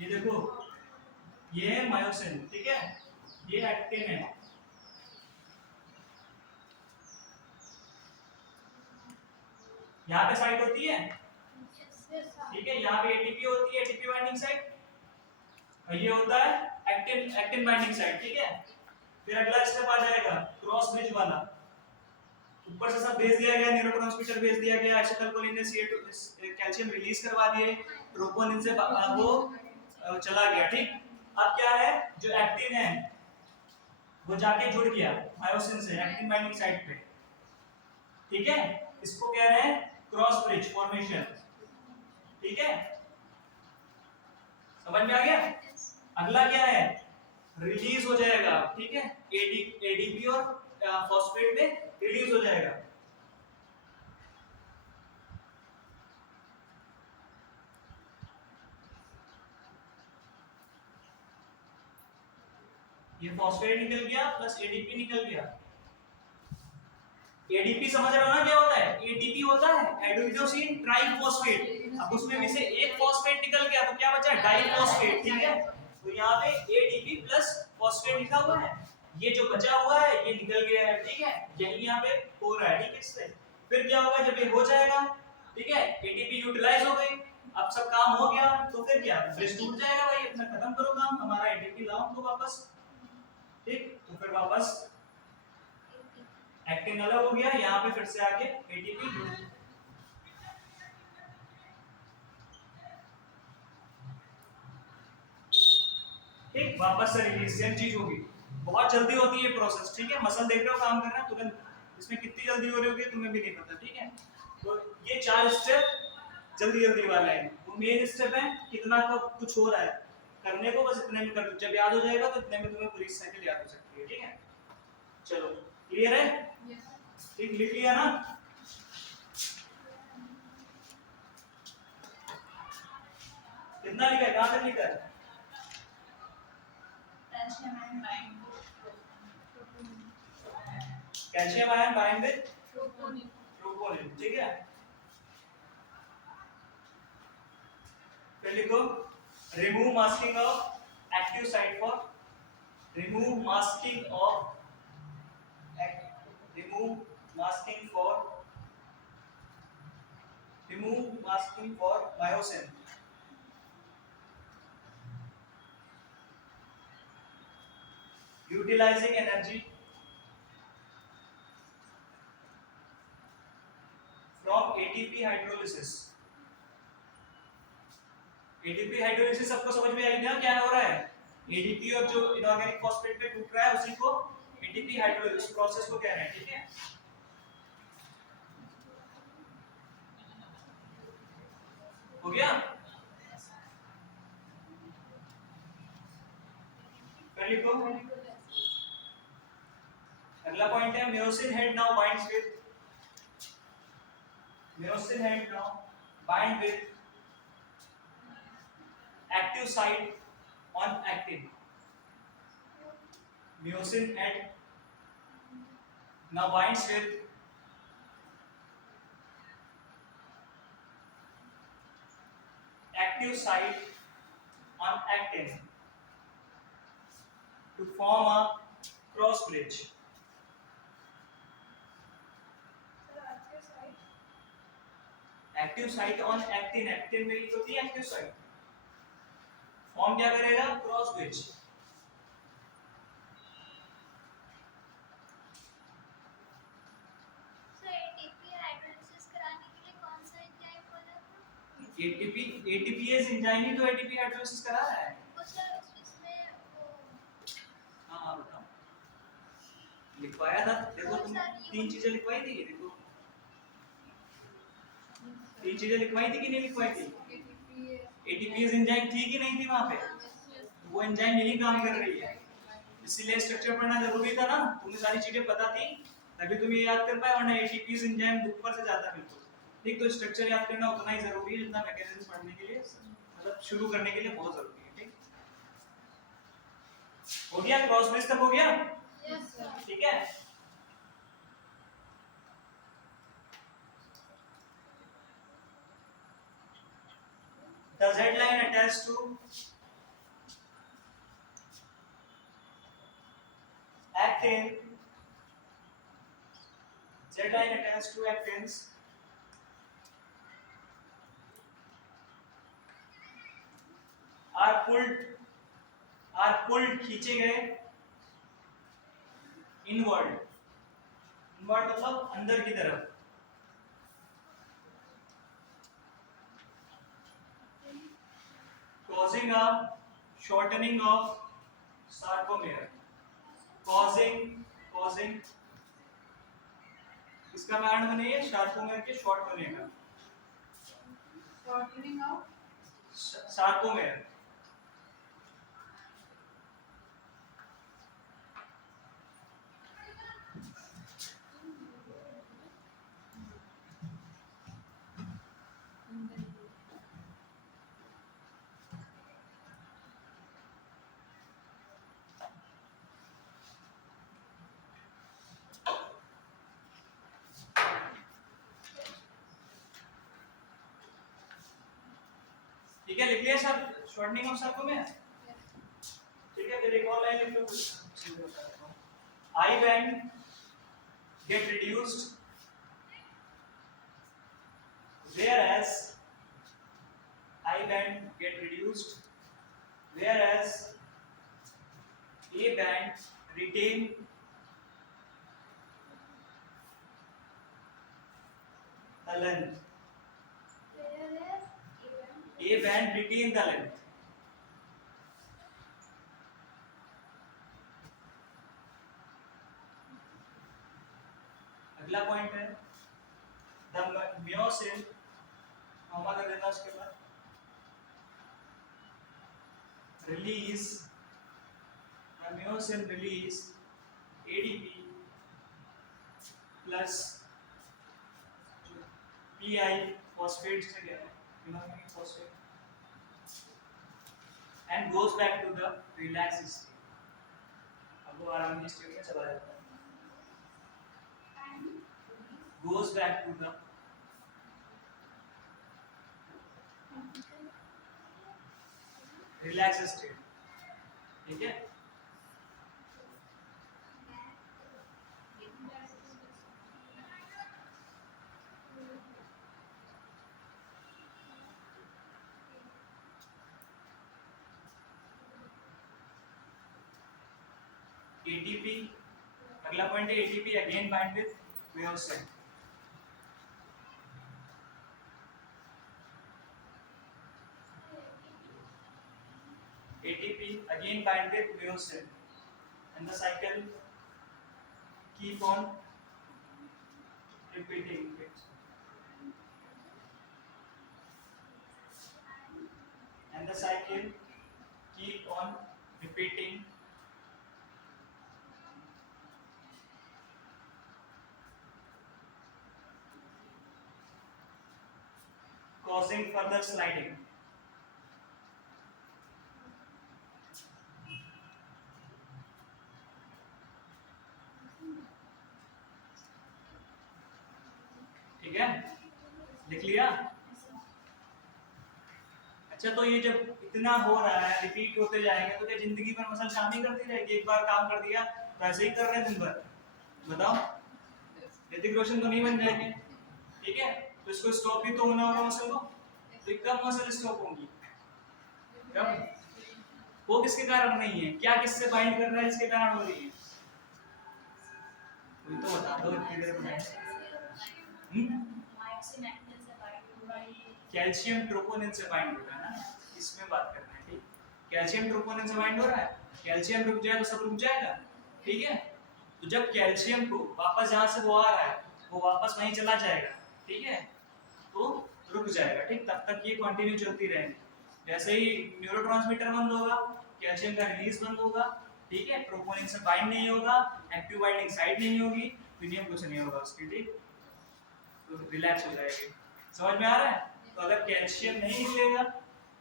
ये देखो, ये है मायोसिन, ठीक है, ये एक्टिन है, यहाँ पे साइट होती है, ठीक है। यहाँ पे एटीपी होती है, एटीपी बाइंडिंग साइट, और ये होता है एक्टिन, एक्टिन बाइंडिंग साइट, ठीक है। फिर अगला स्टेप आ जाएगा क्रॉस ब्रिज वाला। ऊपर से सब भेज दिया गया, न्यूरोट्रांसमीटर भेज दिया गया, एसिटाइलकोलिन ने CO2 कैल्शियम रिलीज करवा दिए, ट्रोपोनिन से वो चला गया, ठीक। अब क्या है, जो एक्टिन है वो जाके जुड़ गया मायोसिन से एक्टिन बाइंडिंग साइट पे, ठीक है। इसको कह रहे हैं क्रॉस ब्रिज फॉर्मेशन, ठीक है। समझ में आ गया? अगला क्या है, रिलीज हो जाएगा, ठीक है, एडीपी और फॉस्फेट में रिलीज हो जाएगा। ये फॉस्फेट निकल गया प्लस एडीपी निकल गया। एडीपी समझ रहे हो ना क्या होता है? एटीपी होता है एडेनोसिन ट्राइफॉस्फेट। अब उसमें में से एक फॉस्फेट निकल गया तो क्या बचा, डाइफॉस्फेट, ठीक है। तो यहाँ पे एडीपी प्लस फॉस्फेट लिखा हुआ है, ये जो बचा हुआ है ये निकल गया है, ठीक है। यही यहाँ पे हो रहा है, ठीक है। इससे फिर क्या होगा, जब ये हो जाएगा, ठीक है, एटीपी यूटिलाइज हो गई, अब सब काम हो गया, तो फिर क्या, ब्रिज टूट जाएगा भाई, अपना खत्म करो काम, हमारा एटीपी लाओ तो वापस, ठीक। तो फिर वापस एक्टिन अलग हो गया, यहाँ पे फिर से आके एटीपी जुड़, ठीक, वापस से रिलीज, सेम चीज होगी। बहुत जल्दी होती है प्रोसेस, ठीक है। मसल देख रहे हो काम कर रहा है तुरंत, इसमें कितनी जल्दी हो रही होगी तुम्हें भी नहीं पता, ठीक है। तो ये 4 स्टेप जल्दी जल्दी वाले हैं। वो मेन स्टेप है कितना कब कुछ हो रहा है करने को, बस इतने में कर, जब याद हो जाएगा तो इतने में तुम्हें पूरी साइकिल याद हो सकती है, ठीक है। चलो क्लियर है? ठीक, लिख लिया ना? कितना लिखा है, कहां तक लिखा है? Calcium ion bind with troponin, ठीक है। फिर लिखो remove masking of active site for, remove masking of, remove masking for myosin, utilizing energy from ATP hydrolysis। ATP hydrolysis सबको समझ में आई ना क्या हो रहा है? ADP और जो इनऑर्गेनिक फॉस्फेट पे टूट रहा है उसी को ATP हाइड्रोलिसिस प्रोसेस को कह रहे हैं, ठीक है। हो गया? कर लिखो। अगला पॉइंट है myosin head now binds with, myosin head now bind with active site on actin. Myosin head now binds with active site on actin. to form a cross bridge. Active site on actin, actin में ही तो थी active site. Form क्या करेगा? Cross bridge. Sir ATP hydrolysis कराने के लिए कौन सा एंजाइम बोला था? एटीपी, एटीपीएस एंजाइम ही तो एटीपी हाइड्रोलाइसिस करा रहा है। वो सर इसमें वो हाँ बताओ, लिखवाया था देखो तुमने, तीन चीजें लिखवाई थी, देखो तीन चीजें लिखवाई थी कि नहीं लिखवाई थी? एटीपीएस एंजाइम थी कि नहीं थी वहां पे? तो वो एंजाइम यही काम कर रही है, इसीलिए स्ट्रक्चर पढ़ना जरूरी था ना। तुम्हें सारी चीजें पता थी तभी तुम ये याद कर पाए, वरना एटीपीएस एंजाइम ऊपर से जाता बिल्कुल। ठीक, तो स्ट्रक्चर याद करना उतना ही जरूरी है जितना मैकेनिज्म पढ़ने के लिए, मतलब शुरू करने के लिए बहुत जरूरी है। ठीक, हो गया? क्रॉस ब्रिज तक हो गया? Yes sir. ठीक है। The Z line attached to actin, Z line attached to actins are pulled खींचे गए inward, inward मतलब अंदर की तरफ, causing a shortening of sarcomere, causing इसका कारण बने ये sarcomere के शॉर्ट होने का, शॉर्टनिंग ऑफ sarcomere। ठीक है, लिख लिया सब शॉर्टनिंग ऑफ sarcomere? ठीक है, फिर एक और लाइन लिख लो, I band get reduced whereas I band get reduced whereas A band retain the length, A band retain the length। अगला पॉइंट है द म्योसिन, मामा कर देना उसके बाद, release, the myosin release ADP plus PI phosphate से गया है, inorganic phosphate, and goes back to the relax state. अब वो आराम की स्टेट में चला जाता है, goes back to the relaxed state। ठीक है, एटीपी, अगला पॉइंट है ATP again bind with myosin, ATP again bind with myosin and the cycle keep on repeating it, and the cycle keep on repeating causing further sliding। ठीक है, लिख लिया? अच्छा, तो ये जब इतना हो रहा है, रिपीट होते जाएंगे तो क्या जिंदगी भर मसल काम ही करती रहेगी? एक बार काम कर दिया तो ऐसे ही कर रहे हैं दिन भर, बताओ ऋतिक रोशन तो नहीं बन जाएंगे, ठीक है? तो इसको स्टॉप भी तो होना होगा मसल को, तो कब मसल स्टॉप होंगी? कब? वो किसके कारण नहीं है, क्या किससे बाइंड कर रहा है इसके कारण हो रही है? कोई तो बता दो इतनी देर में। मायोसिन एक्टिन से बाइंड हो रहा है। कैल्शियम ट्रोपोनिन से बाइंड हो रहा है ना, इसमें बात करना है, ठीक? कैल्शियम ट्रोपोनिन से बाइंड हो रहा है, कैल्शियम रुक जाए तो सब रुक जाएगा, ठीक है? तो जब कैल्शियम को वापस जहां से वो आ रहा है वो वापस वहीं चला जाएगा, ठीक है? तो रुक जाएगा, ठीक? तब तक ये कंटिन्यू चलती रहेगी। जैसे ही न्यूरोट्रांसमीटर बंद होगा, कैल्शियम का रिलीज बंद होगा, ठीक है? ट्रोपोनिन से बाइंड नहीं होगा, एक्टिव बाइंडिंग साइट नहीं होगी, विनियम कुछ नहीं होगा उसकी, ठीक? तो रिलैक्स हो जाएगी। समझ में आ रहा है? तो अगर कैल्शियम नहीं निकलेगा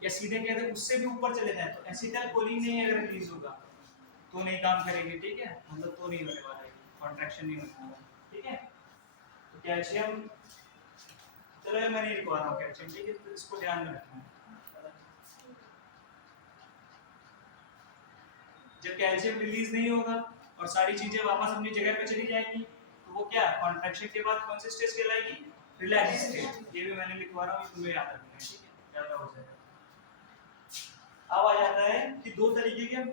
या सीधे कहते हैं उससे भी ऊपर चले जाए तो एसिटाइलकोलिन नहीं अगर रिलीज होगा तो नहीं काम करेगी, ठीक है? मतलब तो नहीं होने वाला है, कॉन्ट्रैक्शन नहीं होने वाला, ठीक है? तो कैल्शियम, चलो ये मैं नहीं लिखवा रहा हूँ कैल्शियम, ठीक है? तो इसको ध्यान में रखना है। जब कैल्शियम रिलीज नहीं होगा और सारी चीजें वापस अपनी जगह पे चली जाएंगी तो वो क्या कॉन्ट्रैक्शन के बाद कौन सी स्टेज कहलाएगी? Relax stage. ये भी मैंने लिखवा रहा हूँ, तुम्हें याद रखना है, ठीक है? ज्यादा हो जाएगा। अब आ जाता है कि दो तरीके के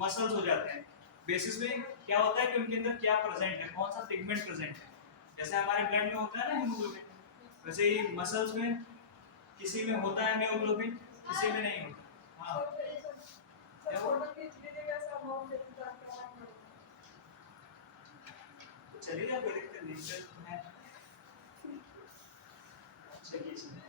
मसल्स हो जाते हैं, बेसिस में क्या होता है कि उनके अंदर क्या प्रेजेंट है, कौन सा पिगमेंट प्रेजेंट है। जैसे हमारे ब्लड में होता है ना हीमोग्लोबिन, वैसे ही मसल्स में किसी में होता है हीमोग्लोबिन, किसी में नहीं होता। हाँ चलिए कोई दिक्कत नहीं, चल है चलिए इसमें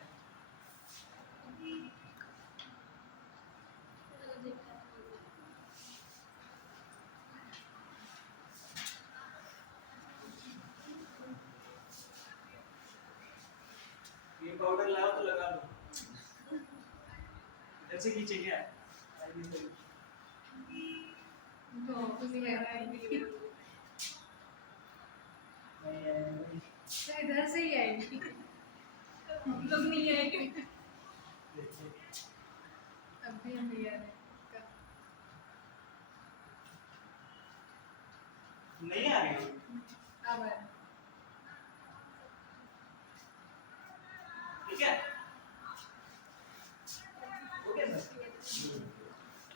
ये पाउडर लाओ तो लगा लो, इधर से खींचे क्या? तो कुछ नहीं है तो इधर से ही आएगी, लोग नहीं आएंगे। अभी हम भी आ रहे हैं। नहीं आ रही, अब आ रहे हैं। ठीक है? हो गया सर?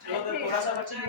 चलो तो थोड़ा सा बच्चा है।